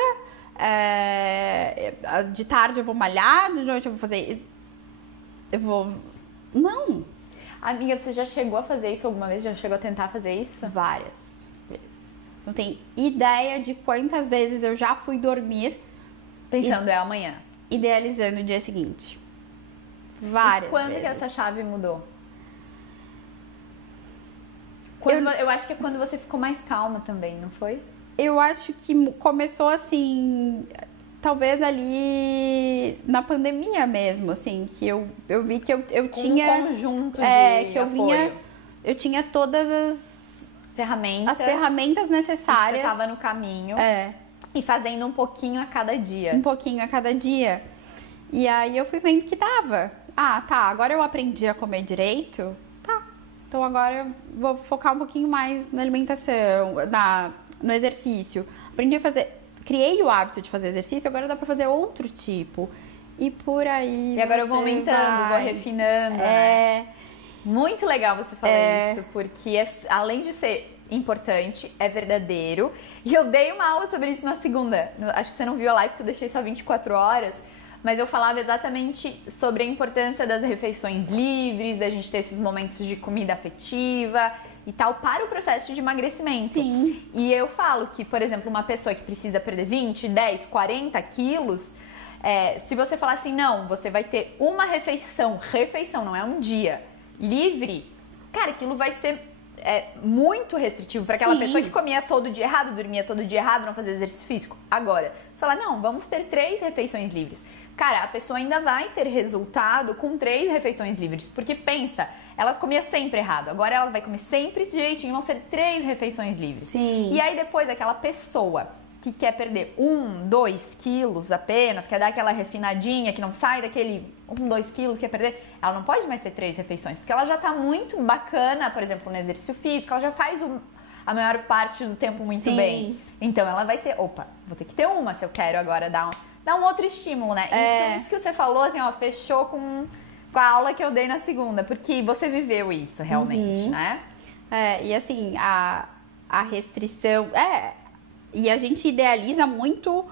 De tarde eu vou malhar, de noite eu vou fazer... Não! Amiga, você já chegou a fazer isso alguma vez? Já chegou a tentar fazer isso? Várias vezes. Não tem ideia de quantas vezes eu já fui dormir pensando, é amanhã. Idealizando o dia seguinte. Várias vezes. E quando que essa chave mudou? Eu acho que é quando você ficou mais calma também, não foi? Eu acho que começou assim, talvez ali na pandemia mesmo, assim, que eu vi que eu tinha um conjunto de que eu apoio. Eu tinha todas as ferramentas necessárias. Você estava no caminho. E fazendo um pouquinho a cada dia. Um pouquinho a cada dia. E aí eu fui vendo que dava. Ah, tá, agora eu aprendi a comer direito. Então agora eu vou focar um pouquinho mais na alimentação, no exercício. Aprendi a fazer, criei o hábito de fazer exercício, agora dá pra fazer outro tipo. E por aí. E agora eu vou aumentando, vou refinando. Né? Muito legal você falar isso, porque além de ser importante, é verdadeiro. E eu dei uma aula sobre isso na segunda. Acho que você não viu a live, porque eu deixei só 24 horas. Mas eu falava exatamente sobre a importância das refeições livres, da gente ter esses momentos de comida afetiva e tal, para o processo de emagrecimento. Sim. E eu falo que, por exemplo, uma pessoa que precisa perder 20, 10, 40 quilos, se você falar assim, não, você vai ter uma refeição não é um dia, livre, cara, aquilo vai ser muito restritivo para aquela pessoa que comia todo dia errado, dormia todo dia errado, não fazia exercício físico. Agora, você fala, não, vamos ter 3 refeições livres. Cara, a pessoa ainda vai ter resultado com 3 refeições livres. Porque pensa, ela comia sempre errado. Agora ela vai comer sempre direitinho. Vão ser 3 refeições livres. Sim. E aí depois aquela pessoa que quer perder 1, 2 quilos apenas, quer dar aquela refinadinha, que não sai daquele 1, 2 quilos, quer perder, ela não pode mais ter 3 refeições. Porque ela já tá muito bacana, por exemplo, no exercício físico. Ela já faz a maior parte do tempo muito bem. Então ela vai ter, vou ter que ter uma se eu quero agora dar um outro estímulo, né? Então isso que você falou, assim, fechou com a aula que eu dei na segunda, porque você viveu isso realmente, né? E assim, a restrição, e a gente idealiza muito,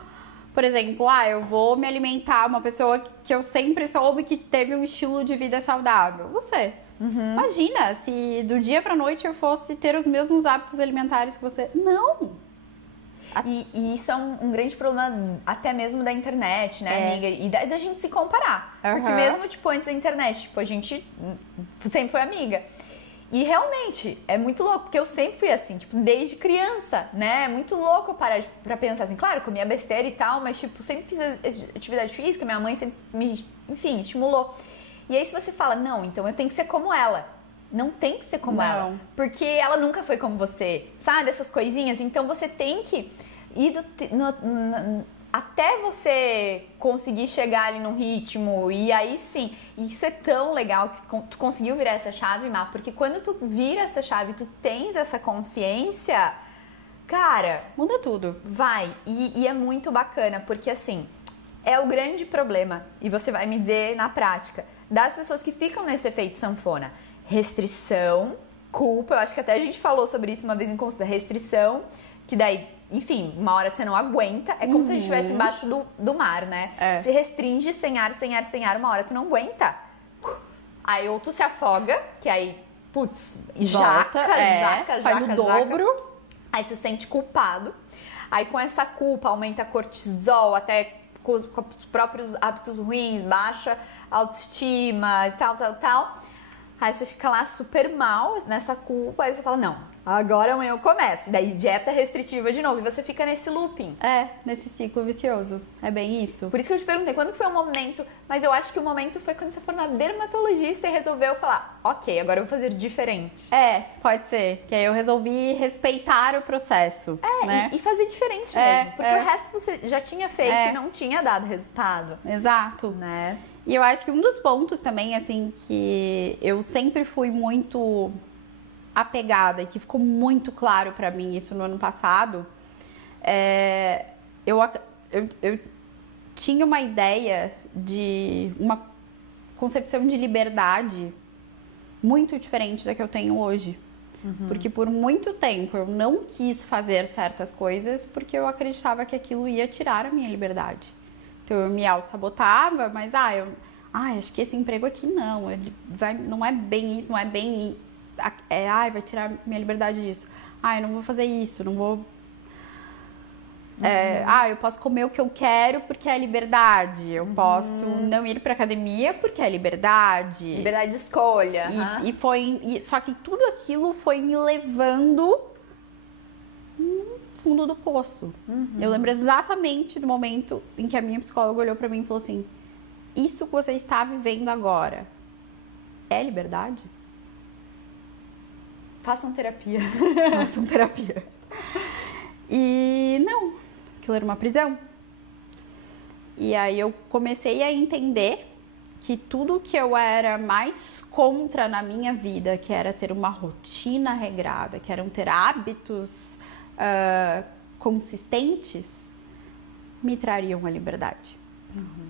por exemplo, eu vou me alimentar, uma pessoa que eu sempre soube que teve um estilo de vida saudável. Você. Imagina se do dia pra noite eu fosse ter os mesmos hábitos alimentares que você. Não! E isso é um grande problema até mesmo da internet, né, amiga? E da gente se comparar. Porque mesmo, tipo, antes da internet, tipo, a gente sempre foi amiga. E realmente, é muito louco, porque eu sempre fui assim, tipo, desde criança, né? É muito louco eu parar pra pensar assim, claro, comia besteira e tal, mas, tipo, sempre fiz atividade física, minha mãe sempre me, enfim, estimulou. E aí se você fala, não, então eu tenho que ser como ela. Não tem que ser como ela, porque ela nunca foi como você, sabe? Essas coisinhas. Então você tem que ir até você conseguir chegar ali no ritmo. E aí sim, isso é tão legal que tu conseguiu virar essa chave, Má, porque quando tu vira essa chave, tu tens essa consciência, cara, muda tudo. Vai, e é muito bacana, porque assim, é o grande problema, e você vai me dizer na prática, das pessoas que ficam nesse efeito sanfona. Restrição, culpa, eu acho que até a gente falou sobre isso uma vez em consulta, restrição, que daí, enfim, uma hora você não aguenta, é como se a gente estivesse embaixo do mar, né? Se restringe sem ar, uma hora tu não aguenta. Aí ou tu se afoga, que aí, putz, jaca, faz o dobro. Aí tu se sente culpado. Aí com essa culpa aumenta cortisol, até com os próprios hábitos ruins, baixa autoestima e tal. Aí você fica lá super mal nessa culpa, aí você fala, não, agora amanhã eu começo. E daí dieta restritiva de novo, e você fica nesse looping. Nesse ciclo vicioso. É bem isso. Por isso que eu te perguntei, quando que foi o momento? Mas eu acho que o momento foi quando você for na dermatologista e resolveu falar, ok, agora eu vou fazer diferente. Pode ser. Que aí eu resolvi respeitar o processo. Né? E fazer diferente mesmo. Porque o resto você já tinha feito e não tinha dado resultado. Exato. Né? E eu acho que um dos pontos também, assim, que eu sempre fui muito apegada e que ficou muito claro pra mim isso no ano passado, eu tinha uma ideia de uma concepção de liberdade muito diferente da que eu tenho hoje. Porque por muito tempo eu não quis fazer certas coisas porque eu acreditava que aquilo ia tirar a minha liberdade. Então eu me auto-sabotava, mas acho que esse emprego aqui não é bem isso, não é bem vai tirar minha liberdade disso. Eu não vou fazer isso, não vou. Eu posso comer o que eu quero porque é liberdade. Eu posso não ir pra academia porque é liberdade. Liberdade de escolha. Só que tudo aquilo foi me levando no fundo do poço. Eu lembro exatamente do momento em que a minha psicóloga olhou pra mim e falou assim: isso que você está vivendo agora é liberdade? Façam terapia. Façam terapia. E não, aquilo era uma prisão. E aí eu comecei a entender que tudo que eu era mais contra na minha vida, que era ter uma rotina regrada, que eram ter hábitos consistentes, me trariam a liberdade.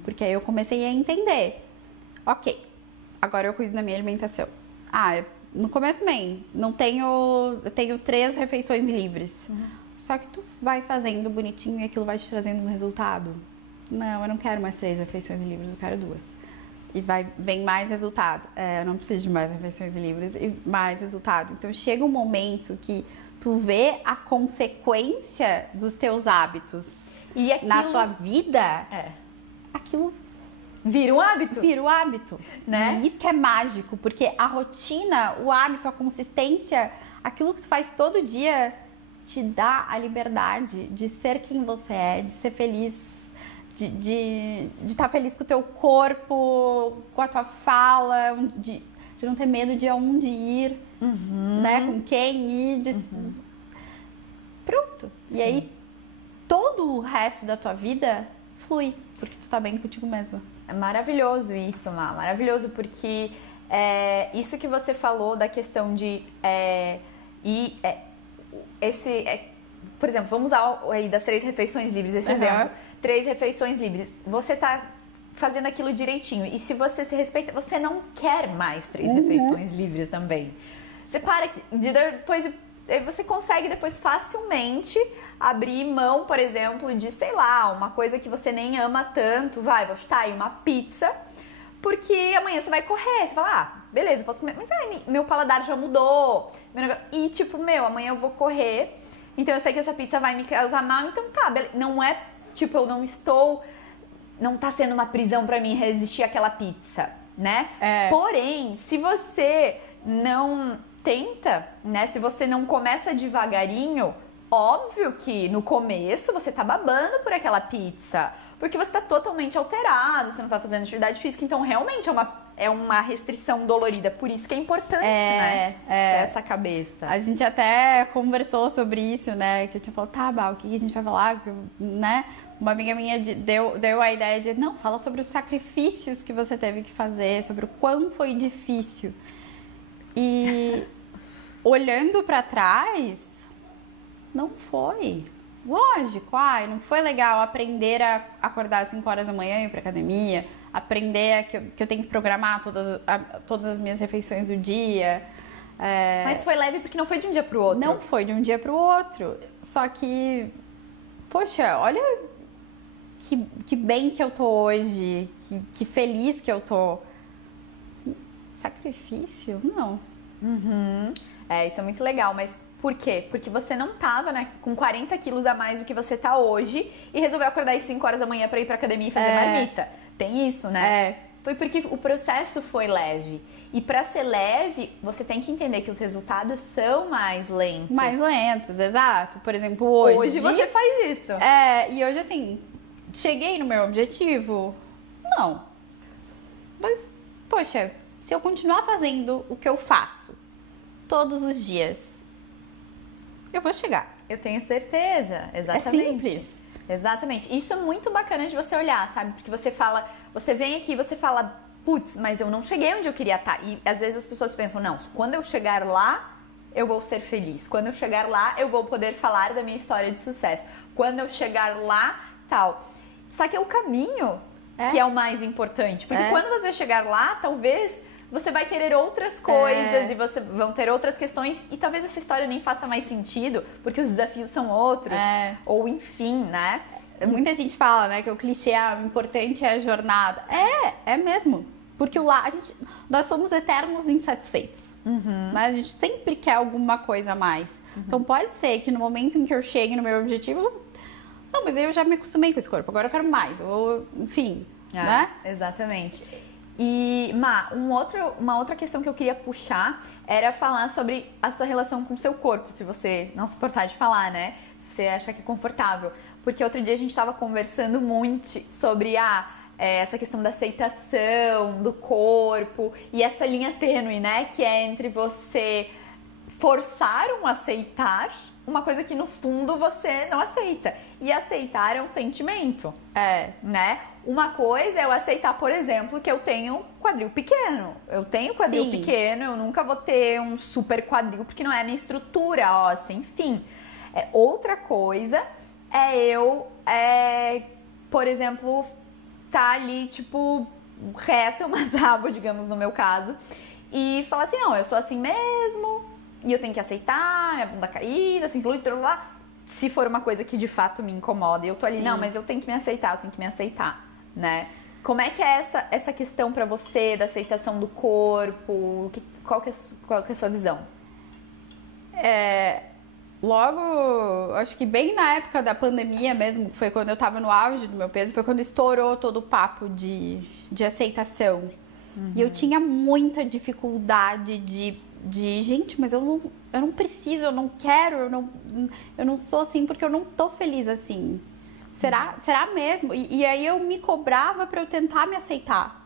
Porque aí eu comecei a entender, ok, agora eu cuido da minha alimentação. No começo também, eu tenho 3 refeições livres. Só que tu vai fazendo bonitinho e aquilo vai te trazendo um resultado. Não, eu não quero mais 3 refeições livres, eu quero 2. E vem mais resultado. Eu não preciso de mais refeições livres e mais resultado. Então chega um momento que tu vê a consequência dos teus hábitos e aquilo, na tua vida, aquilo vira um hábito. Vira o hábito, né? E isso que é mágico, porque a rotina, o hábito, a consistência, aquilo que tu faz todo dia te dá a liberdade de ser quem você é, de ser feliz, de estar feliz com o teu corpo, com a tua fala, de não ter medo de aonde ir, né? Com quem ir, pronto. Sim. E aí todo o resto da tua vida flui, porque tu tá bem contigo mesma. É maravilhoso isso, Má, maravilhoso, porque isso que você falou da questão de por exemplo, vamos usar aí das 3 refeições livres, esse exemplo. 3 refeições livres. Você tá fazendo aquilo direitinho. E se você se respeita, você não quer mais 3 refeições livres também. Você para, depois você consegue depois facilmente abrir mão, por exemplo, de, sei lá, uma coisa que você nem ama tanto. Vou chutar aí uma pizza, porque amanhã você vai correr. Você fala, beleza, eu posso comer. Mas meu paladar já mudou. E tipo, amanhã eu vou correr. Então eu sei que essa pizza vai me causar mal. Então tá, beleza. Não é, tipo, eu não tá sendo uma prisão pra mim resistir àquela pizza, né? Porém, se você não tenta, né? Se você não começa devagarinho, óbvio que no começo você tá babando por aquela pizza, porque você tá totalmente alterado, você não tá fazendo atividade física, então realmente é uma restrição dolorida, por isso que é importante, né? Essa cabeça. A gente até conversou sobre isso, né? Que eu tinha falado, o que a gente vai falar, né? Uma amiga minha deu a ideia de, não, fala sobre os sacrifícios que você teve que fazer, sobre o quão foi difícil. E olhando pra trás, não foi. Lógico, não foi legal aprender a acordar às 5 horas da manhã e ir pra academia, aprender que eu tenho que programar todas as minhas refeições do dia, Mas foi leve porque não foi de um dia pro outro. Não foi de um dia pro outro. Só que, poxa, olha que bem que eu tô hoje, que feliz que eu tô. Sacrifício? Não. Isso é muito legal, mas por quê? Porque você não tava, né, com 40 quilos a mais do que você tá hoje e resolveu acordar às 5 horas da manhã pra ir pra academia e fazer marmita. Tem isso, né? Foi porque o processo foi leve. E pra ser leve, você tem que entender que os resultados são mais lentos. Mais lentos, exato. Por exemplo, hoje... Hoje você faz isso. E hoje, assim, cheguei no meu objetivo? Não. Mas, poxa, se eu continuar fazendo o que eu faço todos os dias, eu vou chegar. Eu tenho certeza, exatamente. É simples. Exatamente. Isso é muito bacana de você olhar, sabe? Porque você vem aqui e você fala, putz, mas eu não cheguei onde eu queria estar. E às vezes as pessoas pensam, não, quando eu chegar lá, eu vou ser feliz. Quando eu chegar lá, eu vou poder falar da minha história de sucesso. Quando eu chegar lá, tal. Só que é o caminho que é o mais importante. Porque quando você chegar lá, talvez você vai querer outras coisas e você vão ter outras questões e talvez essa história nem faça mais sentido, porque os desafios são outros, ou enfim, né? Muita gente fala, né, que o clichê o importante é a jornada. É mesmo. Porque nós somos eternos insatisfeitos. Né? A gente sempre quer alguma coisa a mais. Então pode ser que no momento em que eu chegue no meu objetivo, não, mas eu já me acostumei com esse corpo, agora eu quero mais. Ou, enfim, né? Exatamente. E, uma outra questão que eu queria puxar era falar sobre a sua relação com o seu corpo, se você não se importar de falar, né? Se você achar que é confortável. Porque outro dia a gente estava conversando muito sobre essa questão da aceitação do corpo e essa linha tênue, né? Que é entre você forçar um aceitar uma coisa que no fundo você não aceita. E aceitar é um sentimento. Né? Uma coisa é eu aceitar, por exemplo, que eu tenho quadril pequeno. Eu tenho quadril pequeno, eu nunca vou ter um super quadril, porque não é a minha estrutura óssea, enfim. Outra coisa é eu, por exemplo, tá ali, tipo, reta, uma tábua, digamos, no meu caso, e falar assim, não, eu sou assim mesmo, e eu tenho que aceitar, minha bunda caída, assim, tudo lá. Se for uma coisa que de fato me incomoda, e eu tô ali, não, mas eu tenho que me aceitar, né? Como é que é essa questão pra você da aceitação do corpo? Qual que é a sua visão? Logo, acho que bem na época da pandemia mesmo, que foi quando eu tava no auge do meu peso, foi quando estourou todo o papo de aceitação. E eu tinha muita dificuldade de gente, mas eu não preciso, eu não quero, eu não sou assim porque eu não tô feliz assim. Será mesmo? E aí eu me cobrava pra eu tentar me aceitar.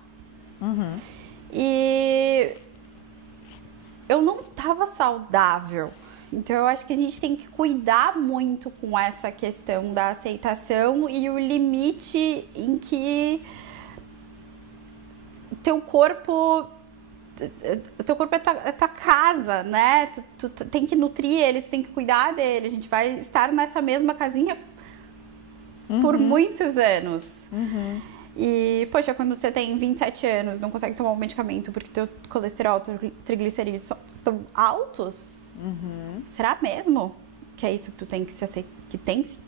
E eu não tava saudável. Então eu acho que a gente tem que cuidar muito com essa questão da aceitação e o limite em que o teu corpo é tua casa, né? Tu tem que nutrir ele, tu tem que cuidar dele. A gente vai estar nessa mesma casinha por muitos anos. E, poxa, quando você tem 27 anos, não consegue tomar um medicamento porque teu colesterol, teu triglicerídeos estão altos, será mesmo que é isso que tu tem que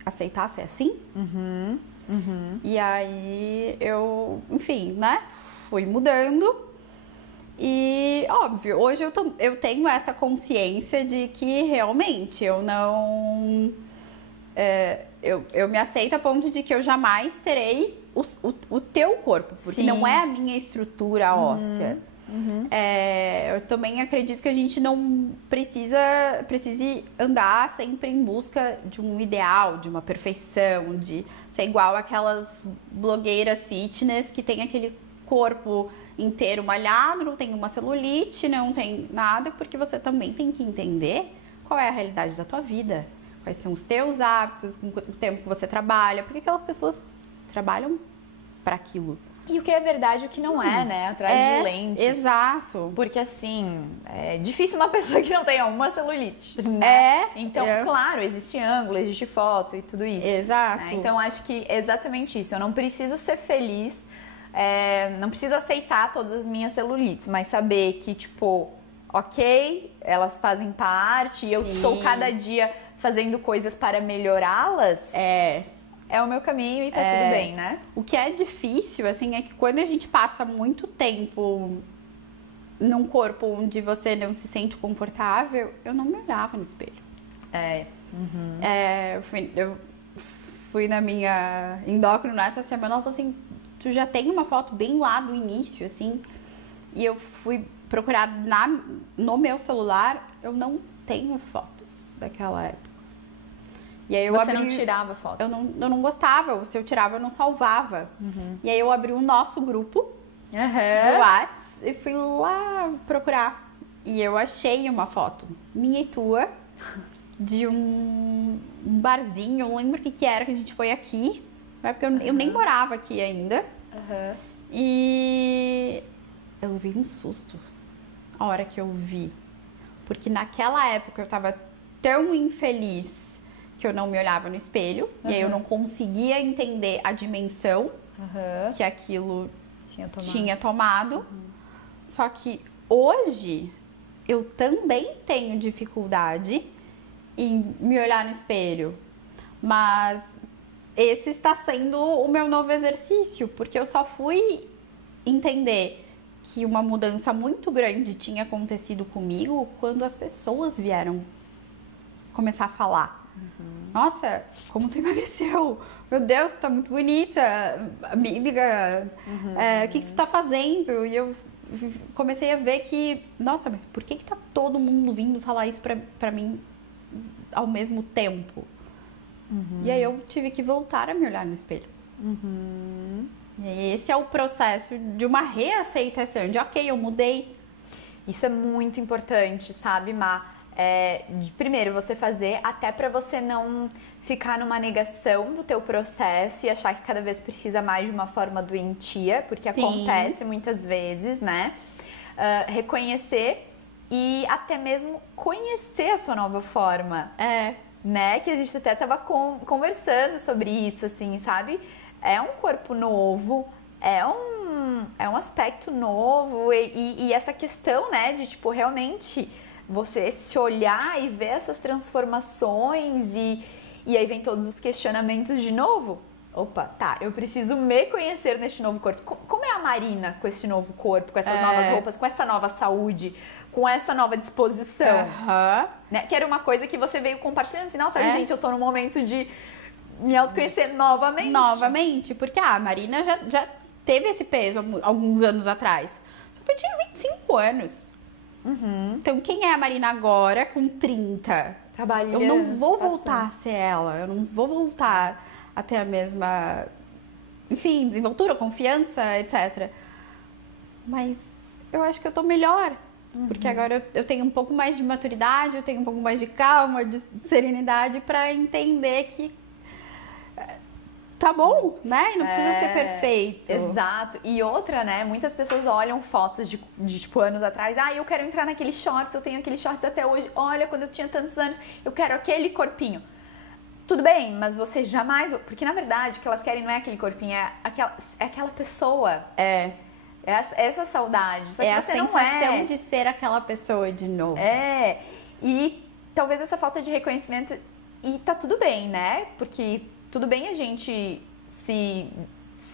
aceitar ser assim? E aí eu, enfim, né? Fui mudando. E, óbvio, hoje eu tenho essa consciência de que realmente eu não... eu me aceito a ponto de que eu jamais terei o teu corpo, porque não é a minha estrutura óssea. Eu também acredito que a gente não precise andar sempre em busca de um ideal, de uma perfeição, de ser igual aquelas blogueiras fitness que tem aquele corpo inteiro malhado, não tem uma celulite, não tem nada, porque você também tem que entender qual é a realidade da tua vida, quais são os teus hábitos, o tempo que você trabalha, porque aquelas pessoas trabalham para aquilo. E o que é verdade e o que não é, né? Atrás de lentes. Exato. Porque, assim, é difícil uma pessoa que não tenha uma celulite, né? Então, claro, existe ângulo, existe foto e tudo isso. Exato. Né? Então, acho que é exatamente isso. Eu não preciso ser feliz, não preciso aceitar todas as minhas celulites, mas saber que, tipo, ok, elas fazem parte, e eu estou cada dia fazendo coisas para melhorá-las, é o meu caminho e tá tudo bem, né? O que é difícil, assim, é que quando a gente passa muito tempo num corpo onde você não se sente confortável, eu não me olhava no espelho. Eu fui na minha endócrino essa semana, ela falou assim, tu já tem uma foto bem lá do início, assim, e eu fui procurar no meu celular, eu não tenho fotos daquela época. E aí Você não tirava fotos? Eu não gostava, se eu tirava eu não salvava. E aí eu abri o nosso grupo do WhatsApp e fui lá procurar. E eu achei uma foto minha e tua de um barzinho, eu não lembro o que era que a gente foi aqui, porque eu nem morava aqui ainda. E eu levei um susto a hora que eu vi. Porque naquela época eu tava tão infeliz que eu não me olhava no espelho. E aí eu não conseguia entender a dimensão que aquilo tinha tomado. Só que hoje eu também tenho dificuldade em me olhar no espelho. Mas esse está sendo o meu novo exercício, porque eu só fui entender que uma mudança muito grande tinha acontecido comigo quando as pessoas vieram começar a falar. Nossa, como tu emagreceu? Meu Deus, tu tá muito bonita. Amiga, o que tu tá fazendo? E eu comecei a ver que, nossa, mas por que tá todo mundo vindo falar isso pra mim ao mesmo tempo? E aí eu tive que voltar a me olhar no espelho. E aí esse é o processo de uma reaceitação, de ok, eu mudei. Isso é muito importante, sabe, Má? Primeiro, você fazer até pra você não ficar numa negação do teu processo e achar que cada vez precisa mais de uma forma doentia, porque acontece muitas vezes, né? Reconhecer e até mesmo conhecer a sua nova forma. Né? Que a gente até tava conversando sobre isso, assim, sabe? É um corpo novo, é um aspecto novo e essa questão, né, de tipo, realmente você se olhar e ver essas transformações e aí vem todos os questionamentos de novo. Opa, tá, eu preciso me conhecer neste novo corpo. Como é a Marina com esse novo corpo, com essas novas roupas, com essa nova saúde, com essa nova disposição? Né? Que era uma coisa que você veio compartilhando assim, nossa, gente, eu tô no momento de me autoconhecer novamente. Novamente, porque a Marina já teve esse peso alguns anos atrás. Só que eu tinha 25 anos. Então, quem é a Marina agora com 30? Trabalhando. Eu não vou voltar a ser ela. Eu não vou voltar a ter a mesma, enfim, desenvoltura, confiança, etc. Mas eu acho que eu tô melhor. Porque agora eu tenho um pouco mais de maturidade, eu tenho um pouco mais de calma, de serenidade pra entender que tá bom, né? E não precisa ser perfeito. Exato. E outra, né? Muitas pessoas olham fotos de tipo, anos atrás. Eu quero entrar naqueles shorts, eu tenho aqueles shorts até hoje. Olha, quando eu tinha tantos anos, eu quero aquele corpinho. Tudo bem, mas você jamais... Porque, na verdade, o que elas querem não é aquele corpinho, é aquela pessoa. Essa saudade. Só que a você sensação de ser aquela pessoa de novo. E talvez essa falta de reconhecimento... E tá tudo bem, né? Porque... Tudo bem a gente se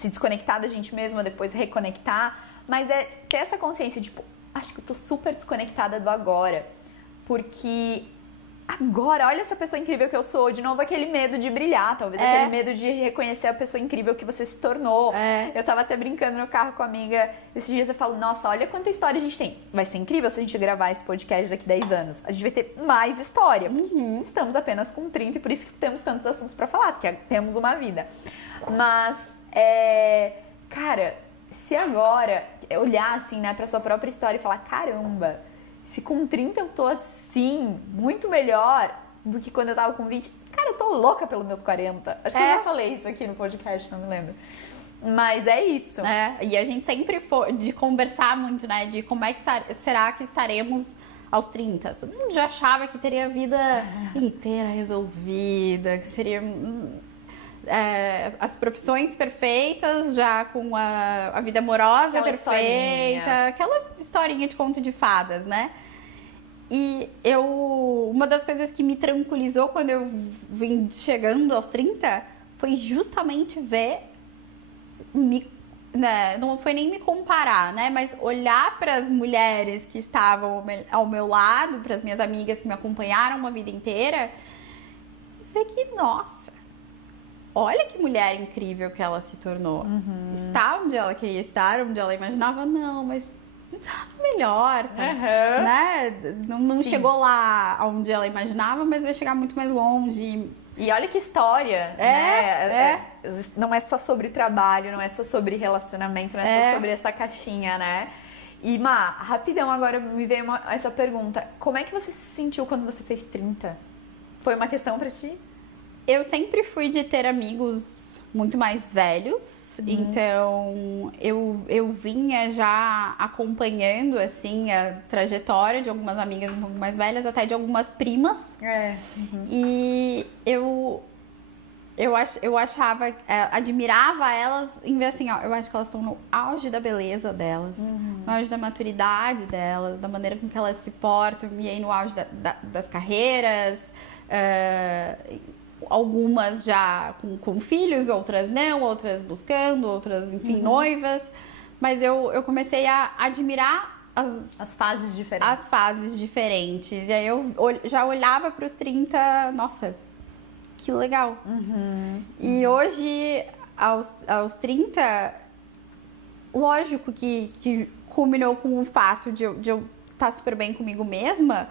desconectar da gente mesma, depois reconectar, mas é ter essa consciência de, tipo, acho que eu tô super desconectada do agora, porque agora, olha essa pessoa incrível que eu sou, de novo aquele medo de brilhar, talvez aquele medo de reconhecer a pessoa incrível que você se tornou. Eu tava até brincando no carro com a amiga, esses dias eu falo, nossa, olha quanta história a gente tem. Vai ser incrível se a gente gravar esse podcast daqui 10 anos. A gente vai ter mais história. Estamos apenas com 30 e por isso que temos tantos assuntos pra falar, porque temos uma vida. Mas, cara, se agora olhar assim, né, pra sua própria história e falar, caramba, se com 30 eu tô assim, muito melhor do que quando eu tava com 20. Cara, eu tô louca pelos meus 40. Acho que eu já falei isso aqui no podcast, não me lembro. Mas é isso. E a gente sempre foi de conversar muito, né? De como é que será que estaremos aos 30. Todo mundo já achava que teria a vida inteira resolvida, que seria as profissões perfeitas, já com a vida amorosa perfeita. Aquela historinha de conto de fadas, né? E uma das coisas que me tranquilizou quando eu vim chegando aos 30 foi justamente ver, né, não foi nem me comparar, né? Mas olhar para as mulheres que estavam ao meu lado, para as minhas amigas que me acompanharam uma vida inteira, e ver que, nossa, olha que mulher incrível que ela se tornou. Está onde ela queria estar, onde ela imaginava, não, mas tá melhor, tá, né? Não chegou lá onde ela imaginava, mas vai chegar muito mais longe. E olha que história, né? Não é só sobre trabalho, não é só sobre relacionamento, não é só sobre essa caixinha, né? E, Má, rapidão agora me veio essa pergunta. Como é que você se sentiu quando você fez 30? Foi uma questão pra ti? Eu sempre fui de ter amigos muito mais velhos. Então, eu vinha já acompanhando, assim, a trajetória de algumas amigas um pouco mais velhas, até de algumas primas. E eu achava, admirava elas em ver assim, ó, eu acho que elas estão no auge da beleza delas, no auge da maturidade delas, da maneira com que elas se portam, e aí no auge das carreiras, algumas já com filhos, outras não, outras buscando, outras, enfim, noivas. Mas eu comecei a admirar as fases diferentes. As fases diferentes. E aí eu já olhava para os 30, nossa, que legal. E hoje, aos 30, lógico que culminou com o fato de eu estar super bem comigo mesma.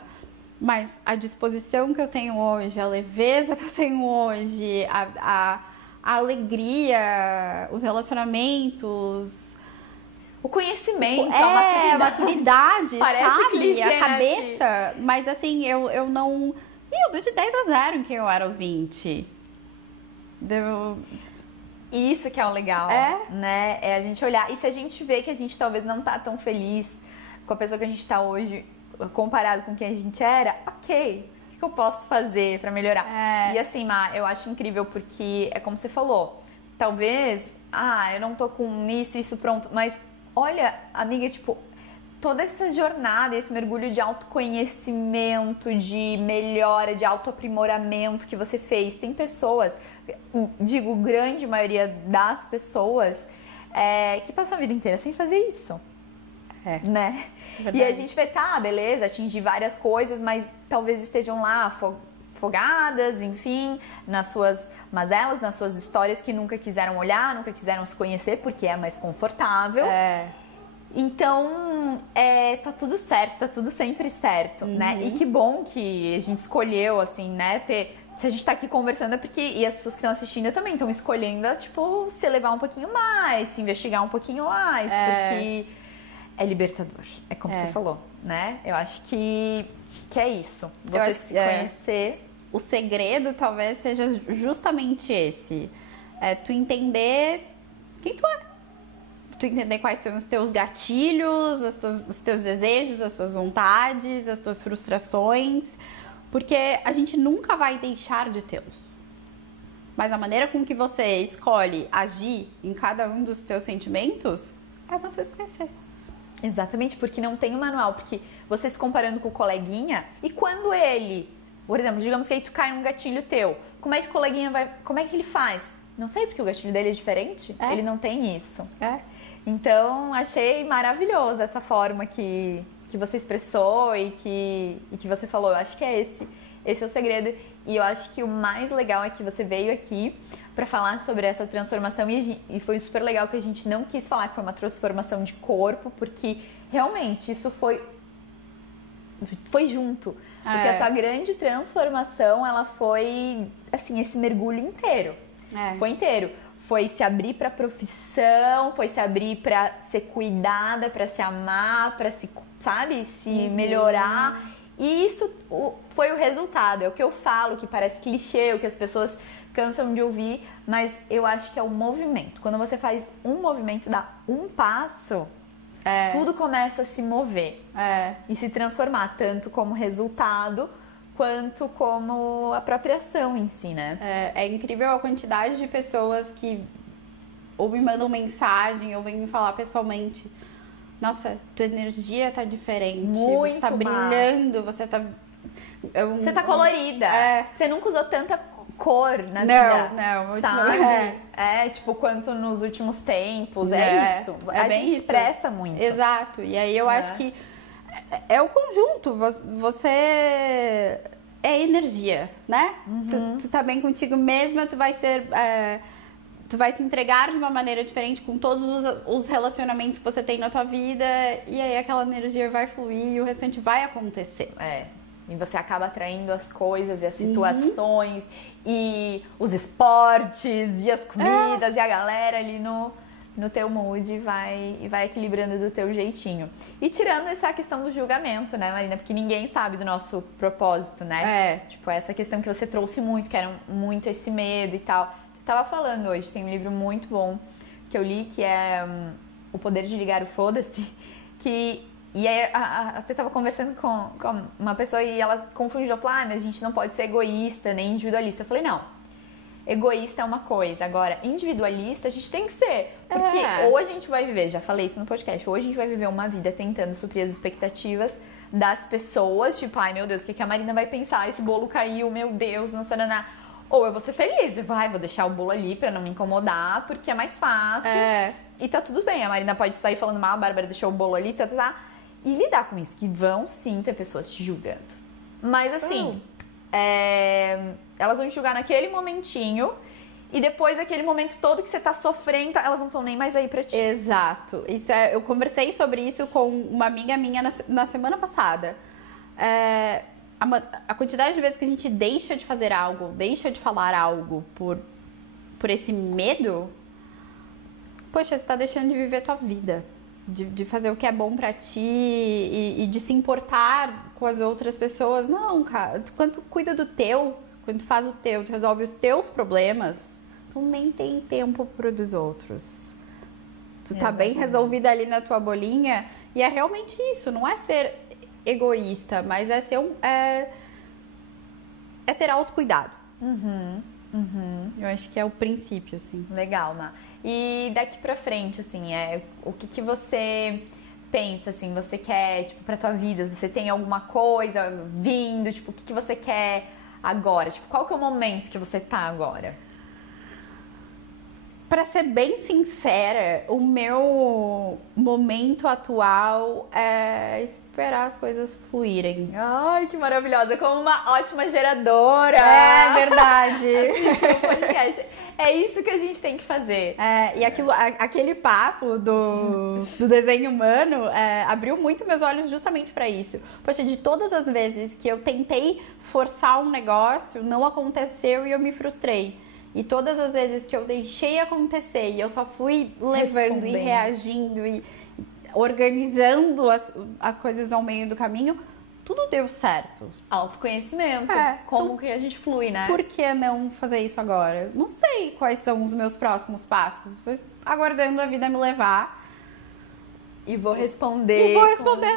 Mas a disposição que eu tenho hoje, a leveza que eu tenho hoje, a alegria, os relacionamentos, o conhecimento, a maturidade, sabe? Clichê, a cabeça. Né? Mas assim, eu não... Eu dou de 10-0 em quem eu era aos 20. Isso que é o legal, né? É a gente olhar. E se a gente vê que a gente talvez não tá tão feliz com a pessoa que a gente tá hoje, comparado com quem a gente era, ok, o que eu posso fazer pra melhorar? E assim, Má, eu acho incrível porque é como você falou, talvez, eu não tô com isso pronto, mas olha, amiga, tipo, toda essa jornada, esse mergulho de autoconhecimento, de melhora, de autoaprimoramento que você fez, tem pessoas, digo, grande maioria das pessoas, que passam a vida inteira sem fazer isso. Né? E a gente vê, beleza, atingir várias coisas, mas talvez estejam lá afogadas, enfim, nas suas mazelas, nas suas histórias que nunca quiseram olhar, nunca quiseram se conhecer porque é mais confortável. Então, tá tudo certo, tá tudo sempre certo, né? E que bom que a gente escolheu, assim, né, se a gente tá aqui conversando é porque, e as pessoas que estão assistindo também estão escolhendo, tipo, se elevar um pouquinho mais, se investigar um pouquinho mais, porque é libertador, é como você falou, né? Eu acho que é isso, você se conhecer. O segredo talvez seja justamente esse, tu entender quem tu é, tu entender quais são os teus gatilhos, os teus desejos, as tuas vontades, as tuas frustrações, porque a gente nunca vai deixar de tê-los. Mas a maneira com que você escolhe agir em cada um dos teus sentimentos é você se conhecer. Exatamente, porque não tem um manual, porque você se comparando com o coleguinha, e quando ele, por exemplo, digamos que aí tu cai num gatilho teu, como é que o coleguinha como é que ele faz? Não sei, porque o gatilho dele é diferente, ele não tem isso. Então, achei maravilhosa essa forma que você expressou e que você falou. Eu acho que esse é o segredo, e eu acho que o mais legal é que você veio aqui para falar sobre essa transformação e foi super legal que a gente não quis falar que foi uma transformação de corpo, porque realmente isso foi junto. Porque a tua grande transformação, ela foi, assim, esse mergulho inteiro. Foi inteiro. Foi se abrir para profissão, foi se abrir para ser cuidada, para se amar, para se, sabe, se melhorar. E isso foi o resultado. É o que eu falo, que parece clichê, o que as pessoas cansam de ouvir, mas eu acho que é o movimento. Quando você faz um movimento, dá um passo, tudo começa a se mover e se transformar, tanto como resultado quanto como a própria ação em si, né? É incrível a quantidade de pessoas que ou me mandam mensagem ou vêm me falar pessoalmente: nossa, tua energia tá diferente. Muito, você tá brilhando, você tá... Você tá colorida. Você nunca usou tanta cor na vida. Não, sabe? Tipo, quanto nos últimos tempos. É isso. É a bem gente isso. expressa muito. Exato. E aí eu acho que é o conjunto. Você é energia, né? Tu tá bem contigo mesma, tu vai ser... tu vai se entregar de uma maneira diferente com todos os relacionamentos que você tem na tua vida. E aí aquela energia vai fluir e o restante vai acontecer. E você acaba atraindo as coisas e as situações e os esportes e as comidas e a galera ali no teu mood e vai equilibrando do teu jeitinho. E tirando essa questão do julgamento, né, Marina? Porque ninguém sabe do nosso propósito, né? Tipo, essa questão que você trouxe muito, que era muito esse medo e tal. Você tava falando hoje, tem um livro muito bom que eu li, que é O Poder de Ligar o Foda-se, E aí, até tava conversando com uma pessoa e ela confundiu, ela falou, mas a gente não pode ser egoísta, nem individualista. Eu falei, não, egoísta é uma coisa, agora, individualista a gente tem que ser, porque ou a gente vai viver, já falei isso no podcast, ou a gente vai viver uma vida tentando suprir as expectativas das pessoas, tipo, ai meu Deus, o que a Marina vai pensar, esse bolo caiu, meu Deus, não sei nada. Ou eu vou ser feliz, vou deixar o bolo ali pra não me incomodar, porque é mais fácil, e tá tudo bem, a Marina pode sair falando mal, a Bárbara deixou o bolo ali, e lidar com isso, que vão sim ter pessoas te julgando. Mas assim, elas vão te julgar naquele momentinho e depois daquele momento todo que você tá sofrendo, elas não estão nem mais aí pra ti. Exato. Eu conversei sobre isso com uma amiga minha na semana passada. A quantidade de vezes que a gente deixa de fazer algo, deixa de falar algo por esse medo, poxa, você tá deixando de viver a tua vida. De fazer o que é bom pra ti e de se importar com as outras pessoas. Não, cara, quando tu cuida do teu, quando tu faz o teu, tu resolve os teus problemas, tu nem tem tempo pro dos outros. Tu tá bem resolvida ali na tua bolinha e é realmente isso, não é ser egoísta, mas é ser é ter autocuidado. Eu acho que é o princípio, assim. Legal, Má. E daqui pra frente, assim, o que você pensa, assim, você quer, tipo, pra tua vida? Você tem alguma coisa vindo, tipo, o que você quer agora? Tipo, qual que é o momento que você tá agora? Pra ser bem sincera, o meu momento atual é esperar as coisas fluírem. Ai, que maravilhosa! Como uma ótima geradora! É verdade! É isso que a gente tem que fazer. E aquele papo do desenho humano abriu muito meus olhos justamente pra isso. Poxa, de todas as vezes que eu tentei forçar um negócio, não aconteceu e eu me frustrei. E todas as vezes que eu deixei acontecer e eu só fui levando e reagindo e organizando as coisas ao meio do caminho, tudo deu certo. Autoconhecimento. Como que a gente flui, né? Por que não fazer isso agora? Não sei quais são os meus próximos passos, pois aguardando a vida me levar. E vou responder.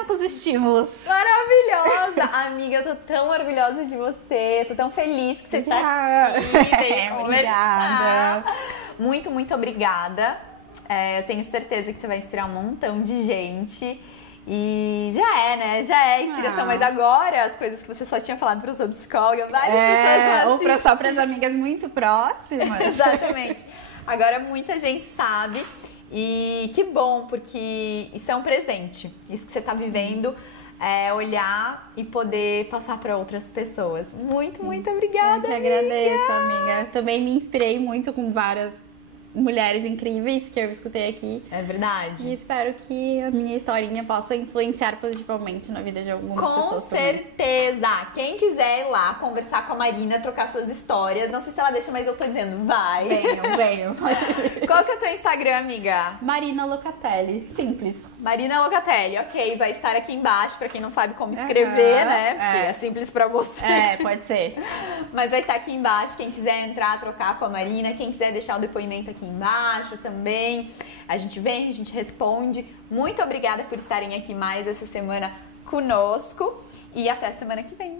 Com os estímulos. Maravilhosa! Amiga, eu tô tão orgulhosa de você. Tô tão feliz que você tá aqui. Obrigada. Muito, muito obrigada. Eu tenho certeza que você vai inspirar um montão de gente. E já é inspiração. Mas agora, as coisas que você só tinha falado pros outros colegas, várias pessoas ou só pras amigas muito próximas. Exatamente. Agora muita gente sabe. E que bom, porque isso é um presente. Isso que você tá vivendo é olhar e poder passar para outras pessoas. Muito, muito obrigada. Eu que agradeço, amiga. Também me inspirei muito com várias mulheres incríveis que eu escutei aqui. É verdade. E espero que a minha historinha possa influenciar positivamente na vida de algumas pessoas também. Com certeza! Quem quiser ir lá conversar com a Marina, trocar suas histórias, não sei se ela deixa, mas eu tô dizendo, vai! Venham. Qual que é o teu Instagram, amiga? Marina Locatelli. Simples. Marina Locatelli, ok. Vai estar aqui embaixo, pra quem não sabe como escrever, né? Porque é simples pra você. Pode ser. Mas vai estar aqui embaixo, quem quiser entrar, trocar com a Marina, quem quiser deixar o depoimento aqui embaixo também. A gente vem, a gente responde. Muito obrigada por estarem aqui mais essa semana conosco e até semana que vem.